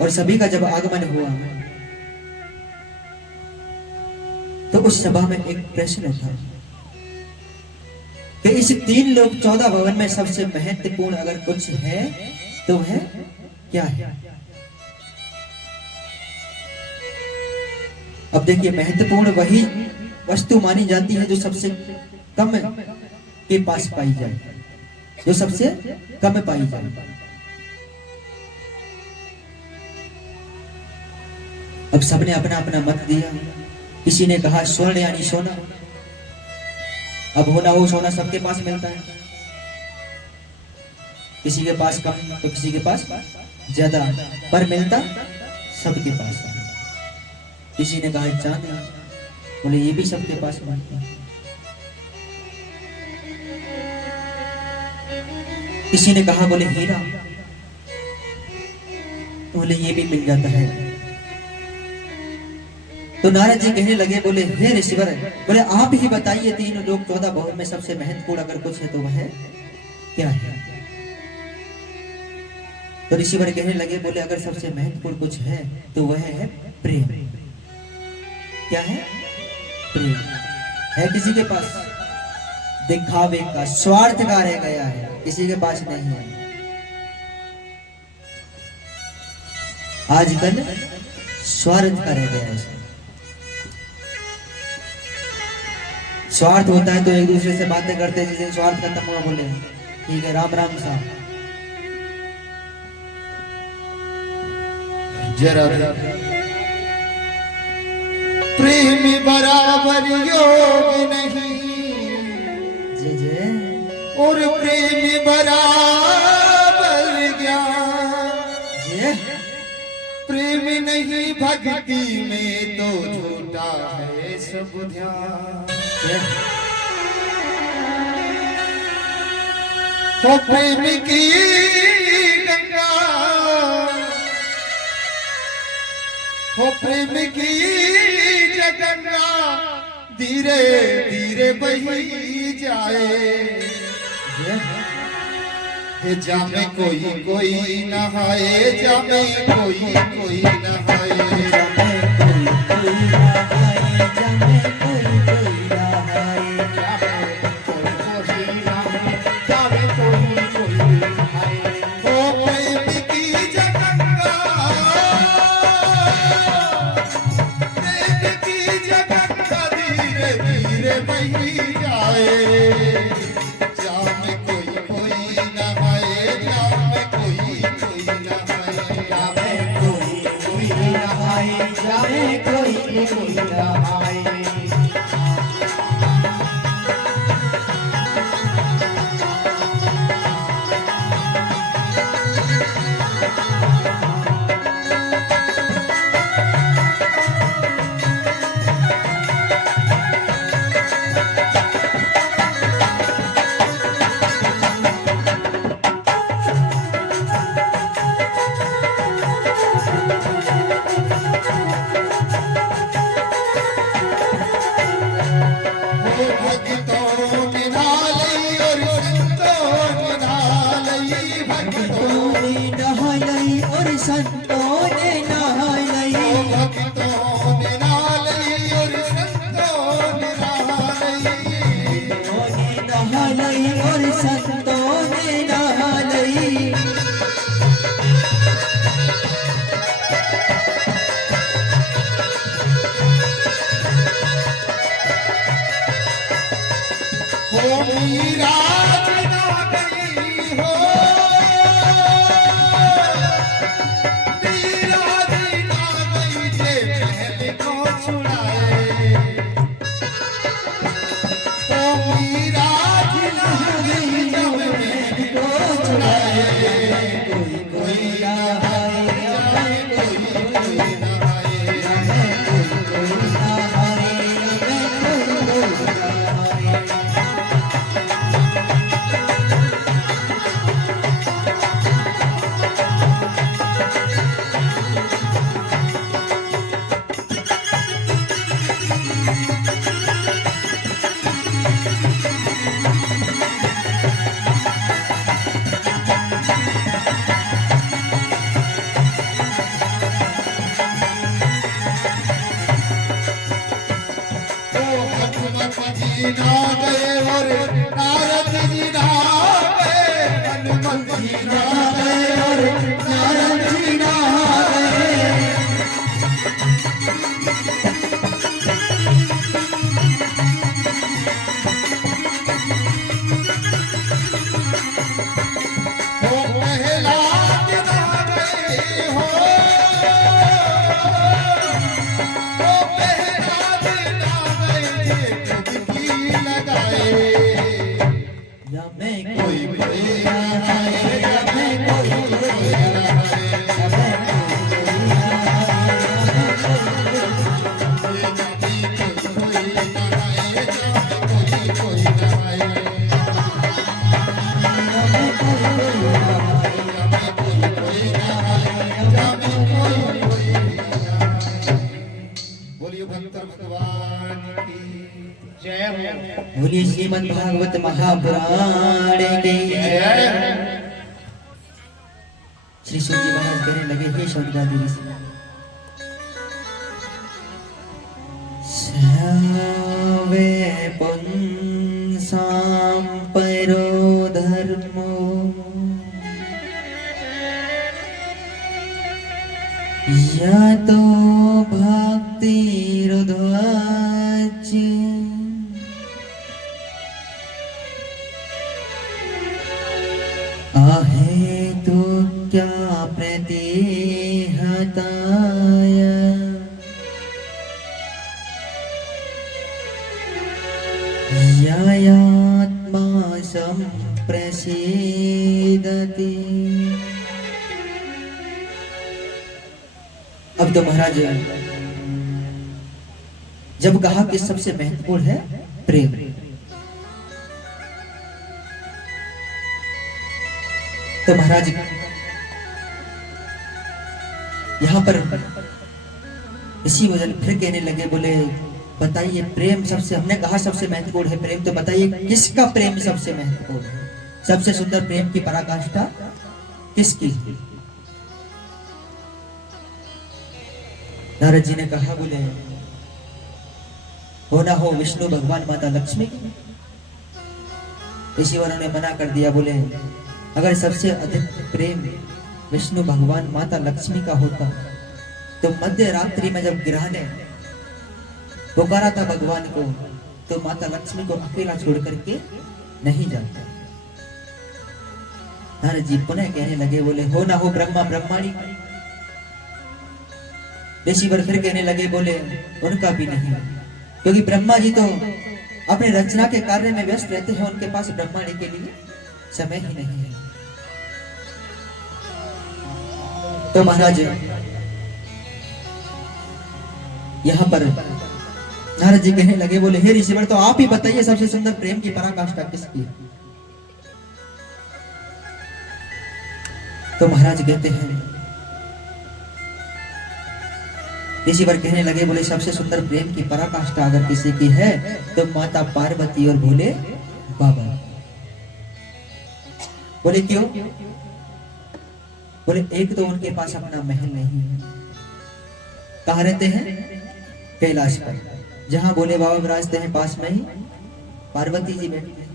और सभी का जब आगमन हुआ तो उस सभा में एक प्रश्न उठा कि इस 3 लोक 14 भवन में सबसे महत्वपूर्ण अगर कुछ है तो है क्या है। अब देखिए, महत्वपूर्ण वही वस्तु मानी जाती है जो सबसे कम के पास पाई जाए, जो सबसे कम पाई जाए। अब सबने अपना अपना मत दिया। किसी ने कहा स्वर्ण यानी सोना। अब होना हो सोना सबके पास मिलता है, किसी के पास कम तो किसी के पास ज्यादा, पर मिलता सबके पास है। किसी ने कहा चांदी, बोले ये भी सबके पास मिलता है। किसी ने कहा बोले हीरा, बोले ये भी मिल जाता है। तो नारद जी कहने लगे, बोले हे ऋषिवर, बोले आप ही बताइए 3 लोक 14 भवन में सबसे महत्वपूर्ण अगर कुछ है तो वह क्या है। तो ऋषिवर कहने लगे, बोले अगर सबसे महत्वपूर्ण कुछ है तो वह है प्रेम। क्या है? प्रेम है किसी के पास, दिखावे का स्वार्थ का रह गया है, किसी के पास नहीं है। आजकल स्वार्थ का रह गया है। स्वार्थ होता है तो एक दूसरे से बातें करते हैं, जिस दिन स्वार्थ खत्म हुआ बोले ठीक है राम राम साहब। जरा प्रेमी बराबर योग नहीं, जय जय। और प्रेमी बराबर ज्ञान, जय प्रेम नहीं भक्ति में तो झूठा है सब ध्यान। जय। तो प्रेम की गंगा, हो प्रेम की गंगा धीरे धीरे बही जाए। हे जामे कोई कोई नहाए, जामे कोई कोई नहाए, जामे कोई कोई नहाए, जामे कोई कोई नहाए, जावे कोई कोई नहाए। हो प्रेम की गंगा, प्रेम की गंगा धीरे धीरे बही जाए। जामे कोई कोई नहाए, जामे कोई कोई नहाए, जावे कोई कोई नहाए, जावे कोई कोई नहाए। भक्तों ने नालई और संतों ने नालई, भक्तों कोई नहाई और संतों ने नहाई, भक्तों ने नालई और संतों ने नालई। नहाई और संतों ने नहाई। हो मीरा जना गई हो, मीरा जना गई जे महल को छुड़ाए। हो मीरा जना गई जब महल को छुड़ाए। कोई कोई नहाए, जामे कोई कोई नहाए, जामे कोई नहाए, कोई कोई नहाए। हनुमत जी ना गए और नारद जी ना गए, हनुमत जी ना गए और नारद जी ना गए। हो प्रहलाद ना गए हो, हो प्रहलाद ना गए डुबकी लगाए। जामे कोई कोई नहाए, जामे कोई कोई नहाए, जामे कोई कोई नहाए, जामे कोई कोई नहाए। बोलिए भक्त भगवान की जय हो। बोलिए श्रीमद् भागवत महापुराण के श्री सूत जी महाराज कहने लगे हे शौनकादि ऋषि, सर्वे पुंसां परो धर्मो यतो भक्तिरुद्वाच यायात्मा संप्रसीदति। अब तो महाराज जब कहा कि सबसे महत्वपूर्ण है प्रेम, तो महाराज यहां पर इसी वजह फिर कहने लगे, बोले बताइए प्रेम सबसे, हमने कहा सबसे महत्वपूर्ण है प्रेम, तो बताइए किसका प्रेम सबसे महत्वपूर्ण है, सबसे सुंदर प्रेम की पराकाष्ठा किसकी? नारद जी ने कहा, बोले हो ना हो विष्णु भगवान माता लक्ष्मी की। ऋषिवरों ने मना कर दिया, बोले अगर सबसे अधिक प्रेम विष्णु भगवान माता लक्ष्मी का होता तो मध्य रात्रि में जब ग्रह ने पुकारा था भगवान को, तो माता लक्ष्मी को अकेला छोड़ करके नहीं जाता। नारद जी पुनः कहने लगे, बोले हो ना हो ब्रह्मा ब्रह्माणी। ऋषिवर फिर कहने लगे, बोले उनका भी नहीं, क्योंकि ब्रह्मा जी तो अपने रचना के कार्य में व्यस्त रहते हैं, उनके पास ब्रह्माणी के लिए समय ही नहीं है। तो महाराज यहां पर नारद जी कहने लगे, बोले हे ऋषिवर तो आप ही बताइए सबसे सुंदर प्रेम की पराकाष्ठा किसकी? तो महाराज कहते हैं, ऋषिवर कहने लगे, बोले सबसे सुंदर प्रेम की पराकाष्ठा अगर किसी की है तो माता पार्वती और भोले बाबा। बोले क्यों? बोले एक तो उनके पास अपना महल नहीं है, कहाँ रहते हैं? कैलाश पर, जहां भोले बाबा विराजते हैं पास में ही पार्वती जी बैठते हैं,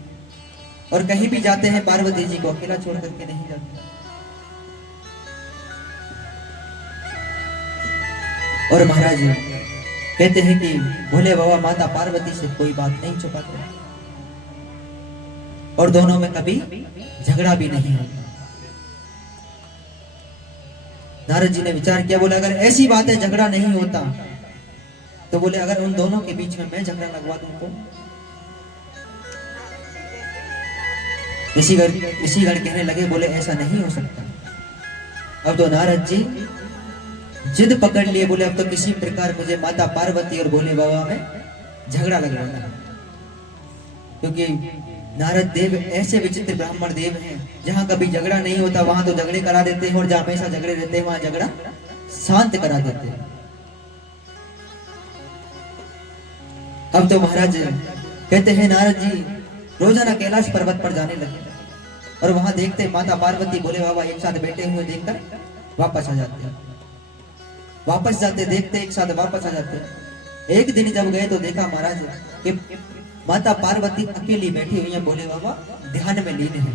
और कहीं भी जाते हैं पार्वती जी को अकेला छोड़ करके नहीं जाते। और महाराज कहते हैं कि भोले बाबा माता पार्वती से कोई बात नहीं छुपाते, और दोनों में कभी झगड़ा भी नहीं होता। नारद जी ने विचार किया, बोले अगर ऐसी बात है झगड़ा नहीं होता, तो बोले अगर उन दोनों के बीच में मैं झगड़ा लगवा दूं तो? ऋषिगण कहने लगे, बोले ऐसा नहीं हो सकता। अब तो नारद जी जिद पकड़ लिए, बोले अब तो किसी प्रकार मुझे माता पार्वती और भोले बाबा में झगड़ा लगवाना है, क्योंकि नारद देव ऐसे विचित्र ब्राह्मण देव हैं, जहां कभी झगड़ा नहीं होता वहां तो झगड़े करा देते हैं, और जहां हमेशा झगड़े रहते हैं वहां झगड़ा शांत करा देते हैं। अब तो महाराज कहते हैं नारद जी रोजाना कैलाश पर्वत पर जाने लगे, और वहां देखते माता पार्वती भोले बाबा एक साथ बैठे हुए देखकर वापस आ जाते हैं, वापस जाते देखते एक साथ वापस आ जाते हैं। एक दिन जब गए तो देखा महाराज कि माता पार्वती अकेली बैठी हुई है, भोले बाबा ध्यान में लीन है।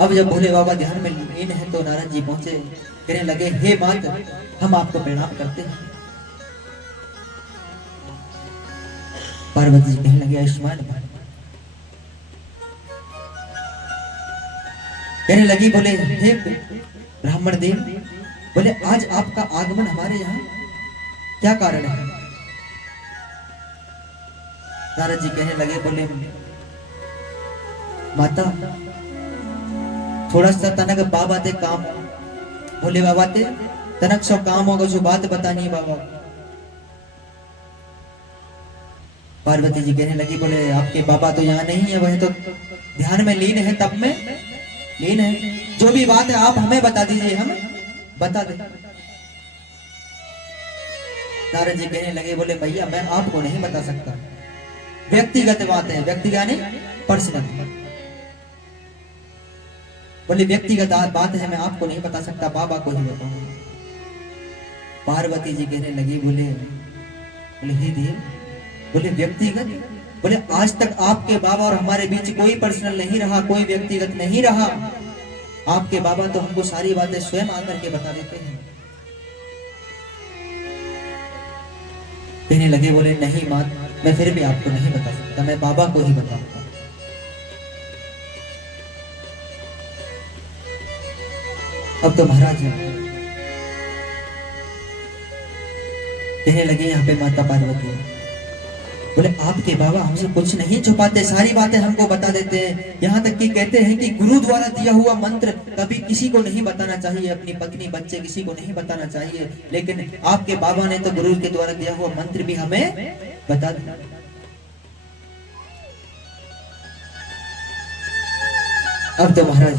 अब जब भोले बाबा ध्यान में लीन है तो नारद जी पहुंचे, कहने लगे हे मात हम आपको प्रणाम करते हैं। पार्वती जी कहने लगे आयुष्मान भव। कहने लगी, बोले हे ब्राह्मण देव, बोले आज आपका आगमन हमारे यहाँ क्या कारण है? नारद जी कहने लगे, बोले माता थोड़ा सा तनक बाबा ते काम, भोले बाबा ते तनक सो काम होगा, जो बात बतानी बाबा। पार्वती जी कहने लगी, बोले आपके बाबा तो यहाँ नहीं है, वह तो ध्यान में लीन है, तब में लीन है, जो भी बात है आप हमें बता दीजिए, हम बता दें। नारद जी कहने लगे, बोले भैया मैं आपको नहीं बता सकता, व्यक्तिगत बात है, व्यक्तिगत नहीं पर्सनल, बोले व्यक्तिगत बात है, मैं आपको नहीं बता सकता, बाबा को ही बताऊंगा। पार्वती जी कहने लगी, बोले हे देव, बोले व्यक्तिगत, बोले आज तक आपके बाबा और हमारे बीच कोई पर्सनल नहीं रहा, कोई व्यक्तिगत नहीं रहा, आपके बाबा तो हमको सारी बातें स्वयं आकर के बता देते हैं। कहने लगे, बोले नहीं मात, मैं फिर भी आपको नहीं बता सकता, मैं बाबा को ही बताऊंगा। अब तो महाराज कहने लगे, यहाँ पे माता पार्वती बोले आपके बाबा हमसे कुछ नहीं छुपाते, सारी बातें हमको बता देते हैं। यहाँ तक कि कहते हैं कि गुरु द्वारा दिया हुआ मंत्र कभी किसी को नहीं बताना चाहिए, अपनी पत्नी बच्चे किसी को नहीं बताना चाहिए, लेकिन आपके बाबा ने तो गुरु के द्वारा दिया हुआ मंत्र भी हमें बता दिया। अब तो महाराज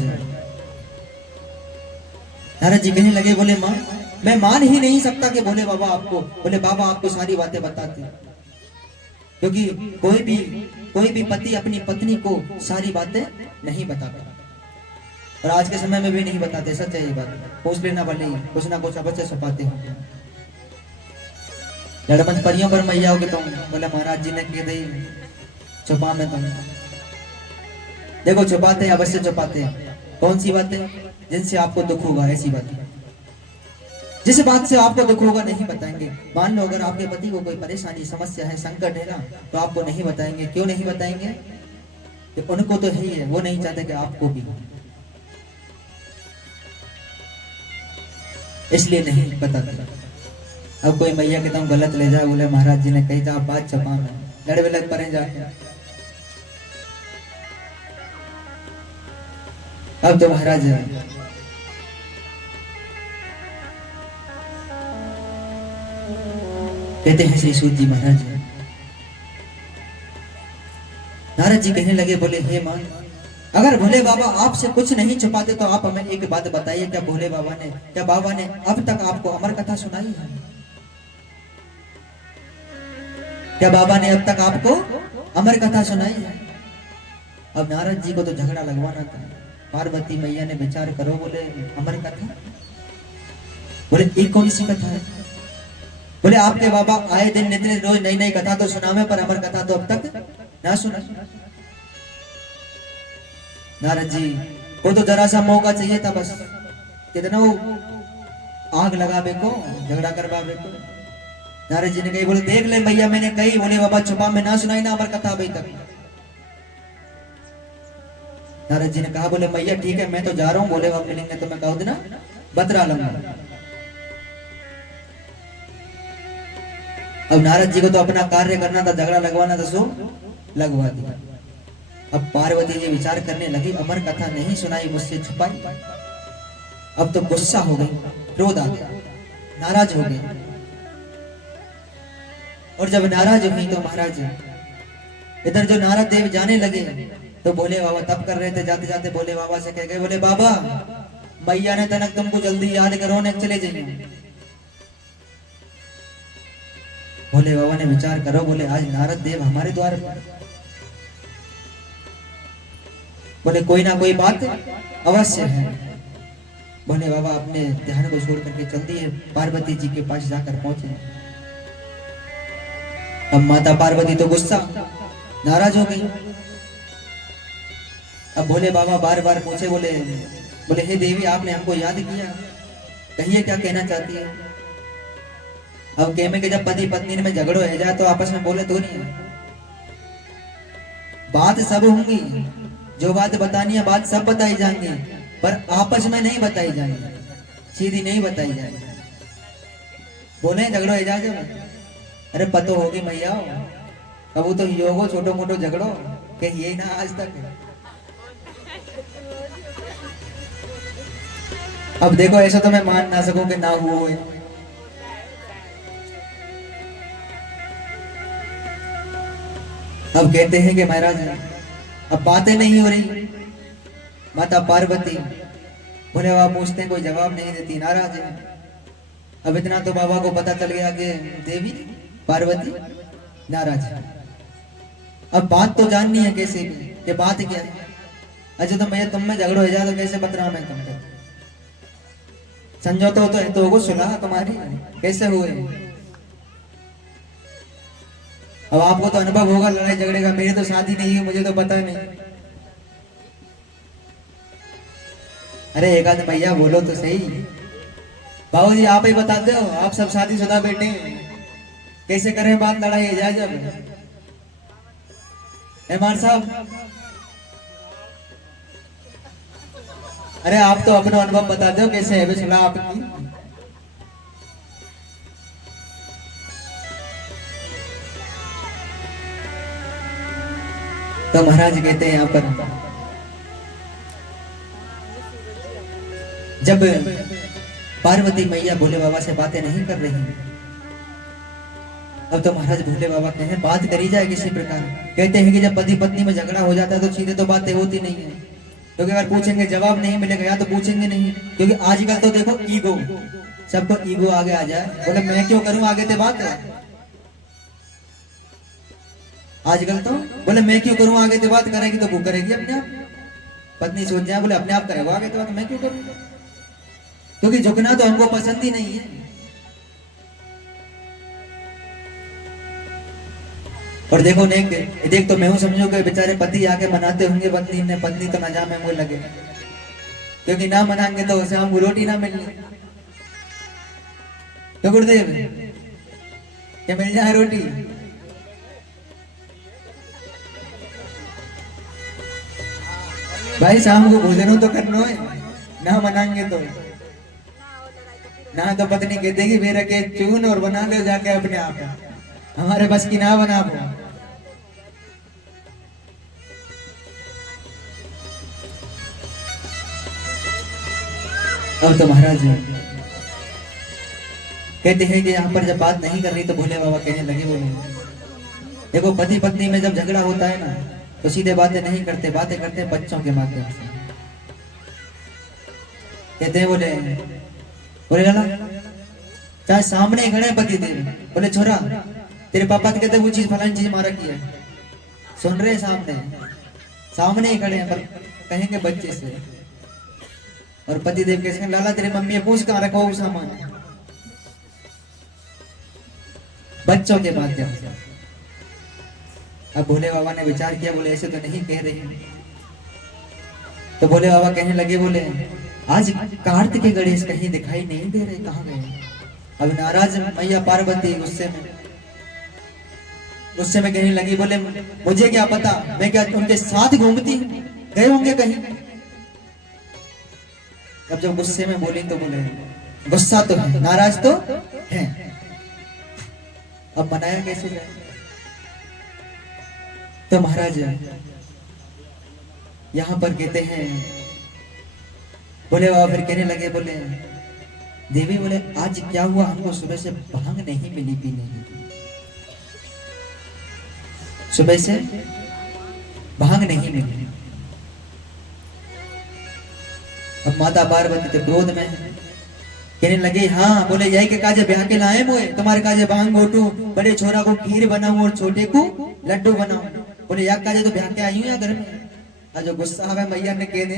जी कहने लगे, बोले मां मैं मान ही नहीं सकता कि बोले बाबा आपको सारी बातें बताते हैं, क्योंकि कोई भी पति अपनी पत्नी को सारी बातें नहीं बताता, और आज के समय में भी नहीं बताते। सच है ये बात, पूछ लेना भले कुछ ना कुछ अवश्य छुपाते होंगे। लड़मन परियों पर मैया हो के तुम, बोले महाराज जी ने कह दी छुपा में तुम। देखो छुपाते अवश्य छुपाते हैं। कौन सी बातें? जिनसे आपको दुख होगा, ऐसी बातें। जिस बात से आपको दुख होगा नहीं बताएंगे। मान लो अगर आपके पति को कोई परेशानी समस्या है संकट है ना, तो आपको नहीं बताएंगे। क्यों नहीं बताएंगे? कि उनको तो है ही है, वो नहीं चाहते कि आपको भी हो, इसलिए नहीं बताते। अब कोई मैया के तुम गलत ले जाए, बोले महाराज जी ने कही था आप बात छपा में लड़ विलड़ परे जाके। अब तो महाराज कहते हैं श्री सूत जी महाराज, नारद जी कहने लगे, बोले हे मां अगर भोले बाबा आपसे कुछ नहीं छुपाते तो आप हमें एक बात बताइए, क्या बाबा ने अब तक आपको अमर कथा सुनाई है? क्या बाबा ने अब तक आपको अमर कथा सुनाई है? अब नारद जी को तो झगड़ा लगवाना था। पार्वती मैया ने विचार करो, बोले अमर कथा, बोले एक कौन सी कथा है? बोले आपके बाबा आए दिन नित्य रोज नई नई कथा तो सुनावे, पर अमर कथा तो अब तक ना सुना। नारद जी को तो जरा सा मौका चाहिए था, बस कितना वो आग लगावे को, झगड़ा करवावे को। नारद जी ने कही, बोले देख ले भैया मैंने कही, बोले बाबा छुपा में ना सुनाई ना अमर कथा अभी तक। नारद जी ने कहा, बोले मैया ठीक है मैं तो जा रहा हूँ, बोले बाबा मिलेंगे तो मैं कहो देना बतरा लूंगा। अब नारद जी को तो अपना कार्य करना था, झगड़ा लगवाना था, सो लगवा दिया। अब पार्वती जी विचार करने लगी, अमर कथा नहीं सुनाई, मुझसे छुपाई। अब तो गुस्सा हो गई, क्रोध आ गया, नाराज हो गई। और जब नाराज हुई तो महाराज इधर जो नारद देव जाने लगे तो भोले बाबा तब कर रहे थे, जाते जाते भोले बाबा से कह गए, बोले बाबा मैया ने तनक तुमको जल्दी याद करो ने चले जाइए। भोले बाबा ने विचार करो, बोले आज नारद देव हमारे द्वार पर, बोले कोई ना कोई बात अवश्य है। भोले बाबा अपने ध्यान को छोड़ करके चल दिए, पार्वती जी के पास जाकर पहुंचे। अब माता पार्वती तो गुस्सा नाराज हो गई। अब भोले बाबा बार बार पूछे, बोले हे देवी आपने हमको याद किया, कहिए क्या कहना चाहती है? अब कहने के जब पति पत्नी में झगड़ो हो जाए तो आपस में बोले तो नहीं है, बात सब होंगी, जो बात बतानी है बात सब बताई जाएंगी, पर आपस में नहीं बताई जाएंगी, सीधी नहीं बताई जाएंगी। बोले झगड़ो हो जाए जब, अरे पतो होगी मैया, कबू तो योगो छोटो मोटो झगड़ो के ये ना आज तक। अब देखो ऐसा तो मैं मान ना सकूं कि ना हुआ है। अब कहते हैं कि महाराज अब बातें नहीं हो रही, माता पार्वती भोले बाबा पूछते हैं, कोई जवाब नहीं देती, नाराज है। अब इतना तो बाबा को पता चल गया कि देवी पार्वती नाराज है। अब बात तो जाननी है कैसे भी, कि बात क्या है। अच्छा तो मैं तुम में झगड़ो हो जाए तो कैसे बतरा मैं तुमको, समझौता हो तो है तो होगो, सुलह तुम्हारी कैसे हुए। अब आपको तो अनुभव होगा लड़ाई झगड़े का, मेरी तो शादी नहीं है, मुझे तो पता नहीं। अरे एक आध भैया बोलो तो सही, बाबू जी आप ही बताते हो, आप सब शादीशुदा बेटे कैसे करें बात लड़ाई जाए जब। एमआर साहब अरे आप तो अपना अनुभव बताते हो, कैसे है सुलह आपकी। तो महाराज कहते हैं यहाँ पर, जब पार्वती मैया भोले बाबा से बातें नहीं कर रही, अब तो महाराज भोले बाबा कहते हैं बात करी जाए किसी प्रकार। कहते हैं कि जब पति पत्नी में झगड़ा हो जाता है तो सीधे तो बातें होती नहीं है, क्योंकि अगर पूछेंगे जवाब नहीं मिलेगा, या तो पूछेंगे नहीं, क्योंकि आजकल तो देखो ईगो, सबको ईगो आगे आ जाए, बोले मैं क्यों करूं आगे ते बात है। आजकल तो बोले मैं क्यों करूं आगे ते बात, करेगी तो वो करेगी अपने आप। पत्नी सोच जाए बोले अपने आप करेगा आगे तो बात, मैं क्यों करूं, क्योंकि झुकना तो हमको पसंद ही नहीं है। और देखो देख तो मैं हूं समझो कि बेचारे पति आके मनाते होंगे पत्नी ने, पत्नी तो ना जामे मुंह लगे, क्योंकि ना मनाएंगे तो शाम को रोटी ना मिलनी। तो गुरुदेव क्या मिल जाए रोटी, भाई शाम को भोजन तो करना है, ना मनाएंगे तो ना, तो पत्नी कह देगी मेरा के चून और बना ले जाके अपने आप, हमारे बस की ना बना वो। अब तो महाराज कहते हैं कि यहाँ पर जब बात नहीं कर रही तो भोले बाबा कहने लगे, बोले देखो पति पत्नी में जब झगड़ा होता है ना तो सीधे बातें नहीं करते, बातें करते हैं बच्चों के माध्यम से। कहते हैं बोले लाला चाहे सामने खड़े पति देव, बोले छोरा तेरे पापा तो कहते वो चीज फलानी चीज मारा की है, सुन रहे सामने ही खड़े हैं, पर कहेंगे बच्चे से। और पति देव कहते लाला तेरी मम्मी पूछ कहाँ रखा वो सामान, बच्चों के माध्यम से। अब भोले बाबा ने विचार किया, बोले ऐसे तो नहीं कह रहे। तो भोले बाबा कहने लगे, बोले आज कार्तिक गणेश कहीं दिखाई नहीं दे रहे, कहाँ गए। अब नाराज मैया पार्वती गुस्से में कहने लगी, बोले मुझे क्या पता, मैं क्या उनके साथ घूमती, गए होंगे कहीं। अब जब गुस्से में बोली तो बोले गुस्सा तो है, नाराज तो है, अब मनाया कैसे जाए। तो महाराज यहां पर कहते हैं, बोले बाबा फिर कहने लगे, बोले देवी बोले आज क्या हुआ, हमको सुबह से भांग नहीं मिली पीने की, सुबह से भांग नहीं मिली। अब माता पार्वती के क्रोध में कहने लगे, हाँ बोले यही के काजे ब्याह के लाए मोए, तुम्हारे काजे भांग गोटू, बड़े छोरा को खीर बनाऊं और छोटे को लड्डू बनाऊं। बोले या काजे तो ब्याह के आई हूं या घर में। आज जो गुस्सा है मैया ने कह दे